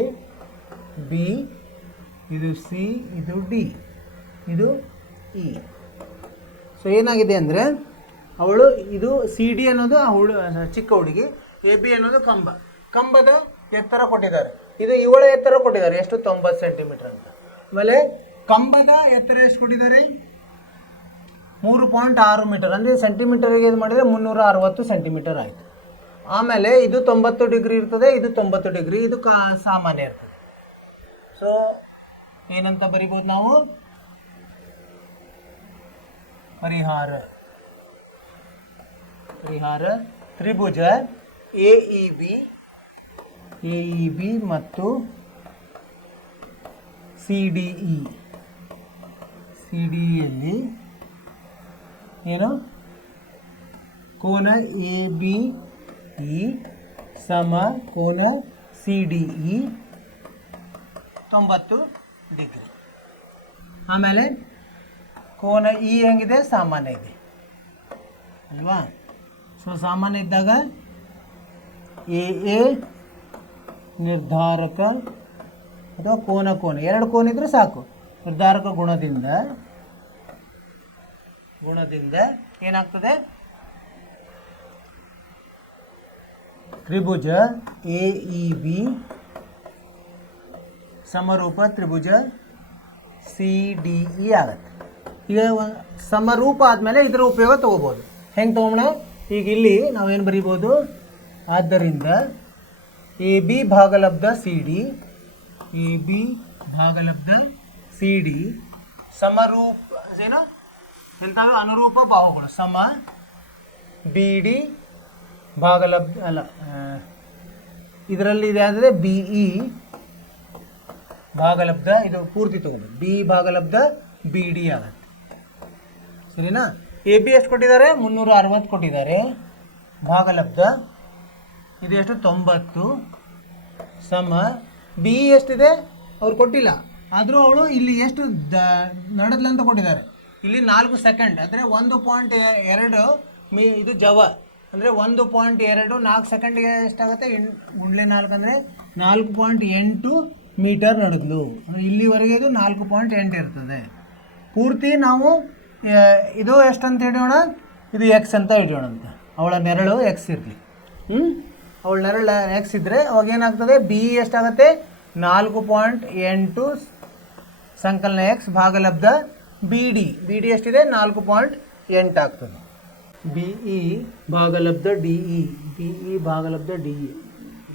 ಬಿ, ಇದು ಸಿ, ಇದು ಡಿ. ಇದು ಇ. ಸೊ ಏನಾಗಿದೆ ಅಂದರೆ ಅವಳು ಇದು ಸಿ ಡಿ ಅನ್ನೋದು ಚಿಕ್ಕ ಹುಡುಗಿ, ಎ ಬಿ ಅನ್ನೋದು ಕಂಬದ ಎತ್ತರ ಕೊಟ್ಟಿದ್ದಾರೆ. ಇದು ಇವಳ ಎತ್ತರ ಕೊಟ್ಟಿದ್ದಾರೆ ಎಷ್ಟು, 90 ಸೆಂಟಿಮೀಟರ್ ಅಂತ. ಆಮೇಲೆ ಕಂಬದ ಎತ್ತರ ಎಷ್ಟು ಕೊಟ್ಟಿದ್ದಾರೆ, 3.6 ಮೀಟರ್, ಅಂದರೆ ಸೆಂಟಿಮೀಟರ್ಗೆ ಇದು ಮಾಡಿದರೆ 360 ಸೆಂಟಿಮೀಟರ್ ಆಯಿತು. ಆಮೇಲೆ ಇದು 90 ಡಿಗ್ರಿ ಇರ್ತದೆ, ಇದು 90 ಡಿಗ್ರಿ, ಇದು ಸಾಮಾನ್ಯ ಇರ್ತದೆ. ಸೊ ಏನಂತ ಬರಿಬೋದು ನಾವು, ಪರಿಹಾರ ತ್ರಿಭುಜ ಎ ಇ ಬಿ ಮತ್ತು ಸಿ ಡಿ ಯಲ್ಲಿ ಏನು ಕೋನ ಎ ಬಿ ಇ ಸಮ ಕೋನ ಸಿ ಡಿ ಇ 90 ಡಿಗ್ರಿ. ಆಮೇಲೆ ಕೋನ ಇ ಹೆಂಗಿದೆ, ಸಾಮಾನ್ಯ ಇದೆ ಅಲ್ವಾ. ಸೊ ಸಾಮಾನ್ಯ ಇದ್ದಾಗ ಎ ನಿರ್ಧಾರಕ ಅಥವಾ ಕೋನ 2 ಕೋನ ಇದ್ರೆ ಸಾಕು. ನಿರ್ಧಾರಕ ಗುಣದಿಂದ ಏನಾಗ್ತದೆ, ತ್ರಿಭುಜ ಎ ಇ ಬಿ ಸಮರೂಪ ತ್ರಿಭುಜ ಸಿ ಡಿ ಇ ಆಗುತ್ತೆ. ಈಗ ಸಮರೂಪ ಆದಮೇಲೆ ಇದರ ಉಪಯೋಗ ತಗೋಬೋದು. ಹೆಂಗೆ ತಗೋಣ, ಈಗ ಇಲ್ಲಿ ನಾವೇನು ಬರೀಬೋದು, ಆದ್ದರಿಂದ ಎ ಬಿ ಭಾಗಲಬ್ಧ ಸಿ ಡಿ ಸಮರೂಪ ಏನು ಎಂಥವು ಅನುರೂಪ ಬಾಹುಗಳು ಸಮ ಬಿ ಡಿ ಭಾಗಲಬ್ಧ ಅಲ್ಲ, ಇದರಲ್ಲಿ ಇದೆ ಅಂದರೆ ಬಿ ಇ ಭಾಗಲಬ್ಧ, ಇದು ಪೂರ್ತಿ ತಗೊಂಡು ಬಿ ಭಾಗಲಬ್ಧ ಬಿ ಡಿ ಆಗುತ್ತೆ. ಸರಿನಾ. ಎ ಬಿ ಎಷ್ಟು ಕೊಟ್ಟಿದ್ದಾರೆ, 360 ಕೊಟ್ಟಿದ್ದಾರೆ, ಭಾಗಲಬ್ಧ ಇದು ಎಷ್ಟು 90 ಸಮ ಬಿ ಎಷ್ಟಿದೆ ಅವ್ರು ಕೊಟ್ಟಿಲ್ಲ, ಆದರೂ ಅವಳು ಇಲ್ಲಿ ಎಷ್ಟು ನಡೆದ್ಲಂತ ಕೊಟ್ಟಿದ್ದಾರೆ. ಇಲ್ಲಿ 4 ಸೆಕೆಂಡ್ ಅಂದರೆ 1.2 ಇದು ಜವ ಅಂದರೆ 1.2 4 ಸೆಕೆಂಡ್ಗೆ ಎಷ್ಟಾಗುತ್ತೆ, ಗುಂಡ್ಲೆ 4 ಅಂದರೆ 4.8 ಮೀಟರ್ ನಡೆದ್ಲು. ಅಂದರೆ ಇಲ್ಲಿವರೆಗೆ ಇದು 4.8 ಇರ್ತದೆ. ಪೂರ್ತಿ ನಾವು ಇದು ಎಷ್ಟಂತ ಹಿಡಿಯೋಣ, ಇದು ಎಕ್ಸ್ ಅಂತ ಹಿಡಿಯೋಣ ಅಂತ. ಅವಳ ನೆರಳು ಎಕ್ಸ್ ಇರಲಿ, ಅವಳ ನೆರಳು ಎಕ್ಸ್ ಇದ್ದರೆ ಅವಾಗ ಏನಾಗ್ತದೆ, ಬಿ ಎಷ್ಟಾಗುತ್ತೆ 4.8 ಸಂಕಲನ ಎಕ್ಸ್ ಭಾಗಲಬ್ಧ ಬಿ ಡಿ ಎಷ್ಟಿದೆ 4.8 ಆಗ್ತದೆ. ಬಿ ಇ ಭಾಗಲಬ್ಧ ಡಿ ಇ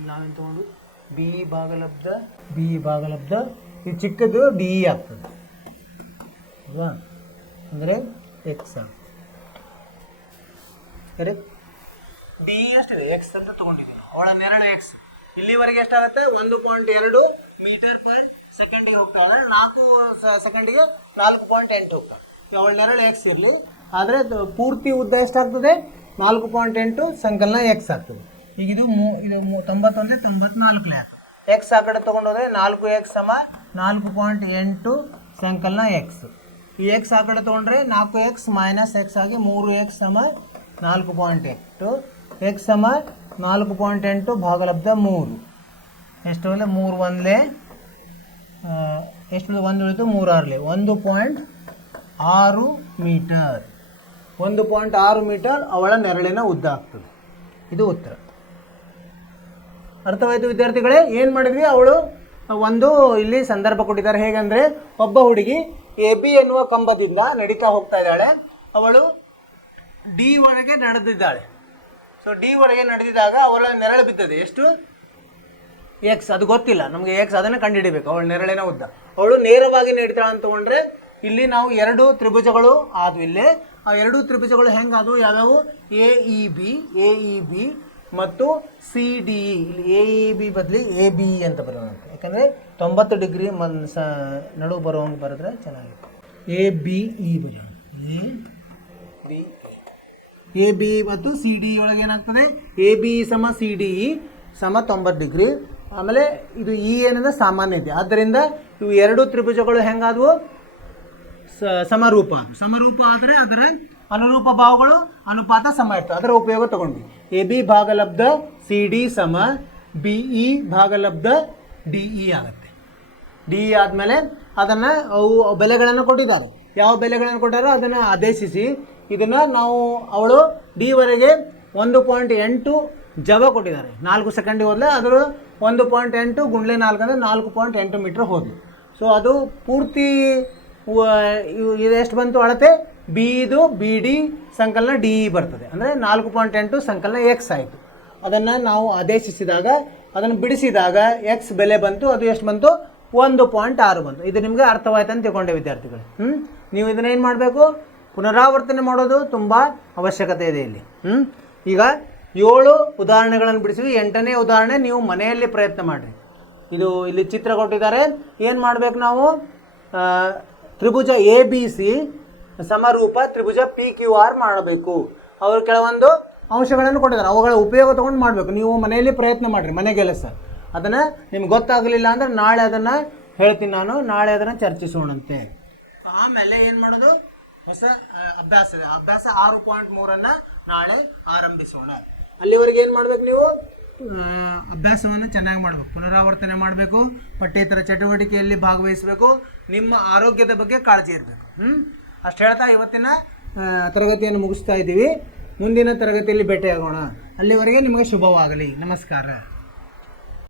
ನಾವೇನು ತೊಗೊಂಡು ಬಿ ಇ ಭಾಗಲಬ್ಧ ಇದು ಚಿಕ್ಕದು ಡಿ ಇ ಆಗ್ತದೆ ಅಲ್ವಾ, ಅಂದರೆ ಎಕ್ಸ್ ಆಗ್ತದೆ. ಕರೆಕ್ಟ್. ಡಿ ಇ ಎಷ್ಟಿದೆ ಎಕ್ಸ್ ಅಂತ ತೊಗೊಂಡಿದ್ದೀವಿ, ಅವಳ ನೆರಳು ಎಕ್ಸ್ ಇಲ್ಲಿವರೆಗೆ ಎಷ್ಟಾಗುತ್ತೆ 1.2 ಮೀಟರ್ ಪರ್ ಸೆಕೆಂಡಿಗೆ ಹೋಗ್ತಾವೆ, 4 ಸೆಕೆಂಡಿಗೆ 4.8 ಹೋಗ್ತಾವೆ. ಅವಳ ನೆರಳು ಎಕ್ಸ್ ಇರಲಿ, ಆದರೆ ಪೂರ್ತಿ ಉದ್ದ ಎಷ್ಟಾಗ್ತದೆ 4.8 ಸಂಕಲನ ಎಕ್ಸ್ ಆಗ್ತದೆ. ಈಗ ಇದು 90 94 ಎಕ್ಸ್ ಆ ಕಡೆ ತೊಗೊಂಡೋದ್ರೆ 4x ಸಮ 4.8 ಸಂಕಲನ ಎಕ್ಸ್. ಈ ಎಕ್ಸ್ ಆ ಕಡೆ ತೊಗೊಂಡ್ರೆ 4x ಮೈನಸ್ ಎಕ್ಸ್ ಆಗಿ 3x ಸಮ 4.8, ಎಕ್ಸ್ ಸಮ 4.8 ಭಾಗಲಬ್ಧ 3 ಎಷ್ಟು ಅಂದರೆ 3 ಒಂದಲೇ ಎಷ್ಟು 1 ಉಳಿತು 3 6 1.6 ಮೀಟರ್ 1.6 ಮೀಟರ್ ಅವಳ ನೆರಳಿನ ಉದ್ದ ಆಗ್ತದೆ. ಇದು ಉತ್ತರ. ಅರ್ಥವಾಯಿತು ವಿದ್ಯಾರ್ಥಿಗಳೇ? ಏನು ಮಾಡಿದ್ವಿ, ಅವಳು ಒಂದು ಇಲ್ಲಿ ಸಂದರ್ಭ ಕೊಟ್ಟಿದ್ದಾರೆ. ಹೇಗೆಂದರೆ ಒಬ್ಬ ಹುಡುಗಿ ಎ ಬಿ ಎನ್ನುವ ಕಂಬದಿಂದ ನಡೀತಾ ಹೋಗ್ತಾ ಇದ್ದಾಳೆ. ಅವಳು ಡಿ ವರೆಗೆ ನಡೆದಿದ್ದಾಳೆ. ಸೊ ಡಿ ವರೆಗೆ ನಡೆದಿದ್ದಾಗ ಅವಳ ನೆರಳು ಬಿದ್ದದೆ ಎಷ್ಟು, ಎಕ್ಸ್. ಅದು ಗೊತ್ತಿಲ್ಲ ನಮಗೆ, ಎಕ್ಸ್ ಅದನ್ನು ಕಂಡುಹಿಡಿಬೇಕು, ಅವಳ ನೆರಳಿನ ಉದ್ದ. ಅವಳು ನೇರವಾಗಿ ನಡೀತಾಳೆ ಅಂತ ತೊಗೊಂಡ್ರೆ ಇಲ್ಲಿ ನಾವು 2 ತ್ರಿಭುಜಗಳು ಆದವು. ಇಲ್ಲಿ ಆ 2 ತ್ರಿಭುಜಗಳು ಹೆಂಗಾದವು, ಯಾವ್ಯಾವು, ಎ ಇ ಬಿ ಮತ್ತು ಸಿ ಡಿ ಇ. ಇಲ್ಲಿ ಎ ಇ ಬಿ ಬದಲಿ ಎ ಬಿ ಅಂತ ಬರೋಣ, ಯಾಕಂದರೆ 90 ಡಿಗ್ರಿ ನಡುವು ಬರೋಂಗೆ ಬರೆದ್ರೆ ಚೆನ್ನಾಗಿತ್ತು. ಎ ಬಿ ಇ ಬರೋಣ, ಎ ಬಿ ಮತ್ತು ಸಿ ಡಿ ಒಳಗೆ ಏನಾಗ್ತದೆ, ಎ ಬಿ ಸಮ ಸಿ ಡಿ ಇ ಸಮ 90 ಡಿಗ್ರಿ. ಆಮೇಲೆ ಇದು ಇ ಏನಂದ್ರೆ ಸಾಮಾನ್ಯ ಇದೆ, ಆದ್ದರಿಂದ ಇವು 2 ತ್ರಿಭುಜಗಳು ಹೆಂಗಾದವು, ಸಮರೂಪ ಆದರೆ ಅದರ ಅನುರೂಪ ಭಾವಗಳು ಅನುಪಾತ ಸಮ ಇರ್ತವೆ. ಅದರ ಉಪಯೋಗ ತಗೊಂಡ್ವಿ. ಎ ಬಿ ಭಾಗಲಬ್ಧ ಸಿ ಡಿ ಸಮ ಬಿ ಇ ಭಾಗಲಬ್ಧ ಡಿ ಇ ಆಗುತ್ತೆ. ಡಿ ಇ ಆದಮೇಲೆ ಅದನ್ನು ಅವು ಬೆಲೆಗಳನ್ನು ಕೊಟ್ಟಿದ್ದಾರೆ. ಯಾವ ಬೆಲೆಗಳನ್ನು ಕೊಟ್ಟಾರೋ ಅದನ್ನು ಆದೇಶಿಸಿ ಇದನ್ನು ನಾವು ಅವಳು ಡಿವರೆಗೆ 1.8 ಜವ ಕೊಟ್ಟಿದ್ದಾರೆ. 4 ಸೆಕೆಂಡಿಗೆ ಹೋದರೆ ಅದರ 1.8 ಗುಂಡ್ಲೆ 4 ಅಂದರೆ 4.8 ಮೀಟ್ರ್ ಹೋದ್ಲು. ಸೊ ಅದು ಪೂರ್ತಿ ಇದು ಎಷ್ಟು ಬಂತು ಅಳತೆ, ಬಿದು ಬಿ ಡಿ ಸಂಕಲನ ಡಿ ಇ ಬರ್ತದೆ. ಅಂದರೆ 4.8 ಸಂಕಲನ ಎಕ್ಸ್ ಆಯಿತು. ಅದನ್ನು ನಾವು ಆದೇಶಿಸಿದಾಗ ಅದನ್ನು ಬಿಡಿಸಿದಾಗ ಎಕ್ಸ್ ಬೆಲೆ ಬಂತು. ಅದು ಎಷ್ಟು ಬಂತು, 1.6 ಬಂತು. ಇದು ನಿಮಗೆ ಅರ್ಥವಾಯ್ತು ಅಂತ ತಿಳ್ಕೊಂಡೆ ವಿದ್ಯಾರ್ಥಿಗಳು. ನೀವು ಇದನ್ನೇನು ಮಾಡಬೇಕು, ಪುನರಾವರ್ತನೆ ಮಾಡೋದು ತುಂಬ ಅವಶ್ಯಕತೆ ಇದೆ ಇಲ್ಲಿ. ಈಗ 7 ಉದಾಹರಣೆಗಳನ್ನು ಬಿಡಿಸಿದ್ವಿ. 8ನೇ ಉದಾಹರಣೆ ನೀವು ಮನೆಯಲ್ಲಿ ಪ್ರಯತ್ನ ಮಾಡಿರಿ. ಇದು ಇಲ್ಲಿ ಚಿತ್ರ ಕೊಟ್ಟಿದ್ದಾರೆ. ಏನು ಮಾಡಬೇಕು ನಾವು, ತ್ರಿಭುಜ ಎ ಬಿ ಸಿ ಸಮರೂಪ ತ್ರಿಭುಜ ಪಿ ಕ್ಯೂ ಆರ್ ಮಾಡಬೇಕು. ಅವರು ಕೆಲವೊಂದು ಅಂಶಗಳನ್ನು ಕೊಟ್ಟಿದ್ದಾರೆ, ಅವುಗಳ ಉಪಯೋಗ ತೊಗೊಂಡು ಮಾಡಬೇಕು. ನೀವು ಮನೆಯಲ್ಲಿ ಪ್ರಯತ್ನ ಮಾಡಿರಿ, ಮನೆ ಕೆಲಸ. ಅದನ್ನು ನಿಮ್ಗೆ ಗೊತ್ತಾಗಲಿಲ್ಲ ಅಂದರೆ ನಾಳೆ ಅದನ್ನು ಹೇಳ್ತೀನಿ ನಾನು, ನಾಳೆ ಅದನ್ನು ಚರ್ಚಿಸೋಣಂತೆ. ಆಮೇಲೆ ಏನು ಮಾಡೋದು, ಹೊಸ ಅಭ್ಯಾಸ 6.3 ನಾಳೆ ಆರಂಭಿಸೋಣ. ಅಲ್ಲಿವರೆಗೆ ಏನು ಮಾಡಬೇಕು, ನೀವು ಅಭ್ಯಾಸವನ್ನು ಚೆನ್ನಾಗಿ ಮಾಡಬೇಕು, ಪುನರಾವರ್ತನೆ ಮಾಡಬೇಕು, ಪಠ್ಯೇತರ ಚಟುವಟಿಕೆಯಲ್ಲಿ ಭಾಗವಹಿಸಬೇಕು, ನಿಮ್ಮ ಆರೋಗ್ಯದ ಬಗ್ಗೆ ಕಾಳಜಿ ಇರಬೇಕು. ಅಷ್ಟು ಹೇಳ್ತಾ ಇವತ್ತಿನ ತರಗತಿಯನ್ನು ಮುಗಿಸ್ತಾ ಇದ್ದೀವಿ. ಮುಂದಿನ ತರಗತಿಯಲ್ಲಿ ಭೇಟಿಯಾಗೋಣ. ಅಲ್ಲಿವರೆಗೆ ನಿಮಗೆ ಶುಭವಾಗಲಿ. ನಮಸ್ಕಾರ.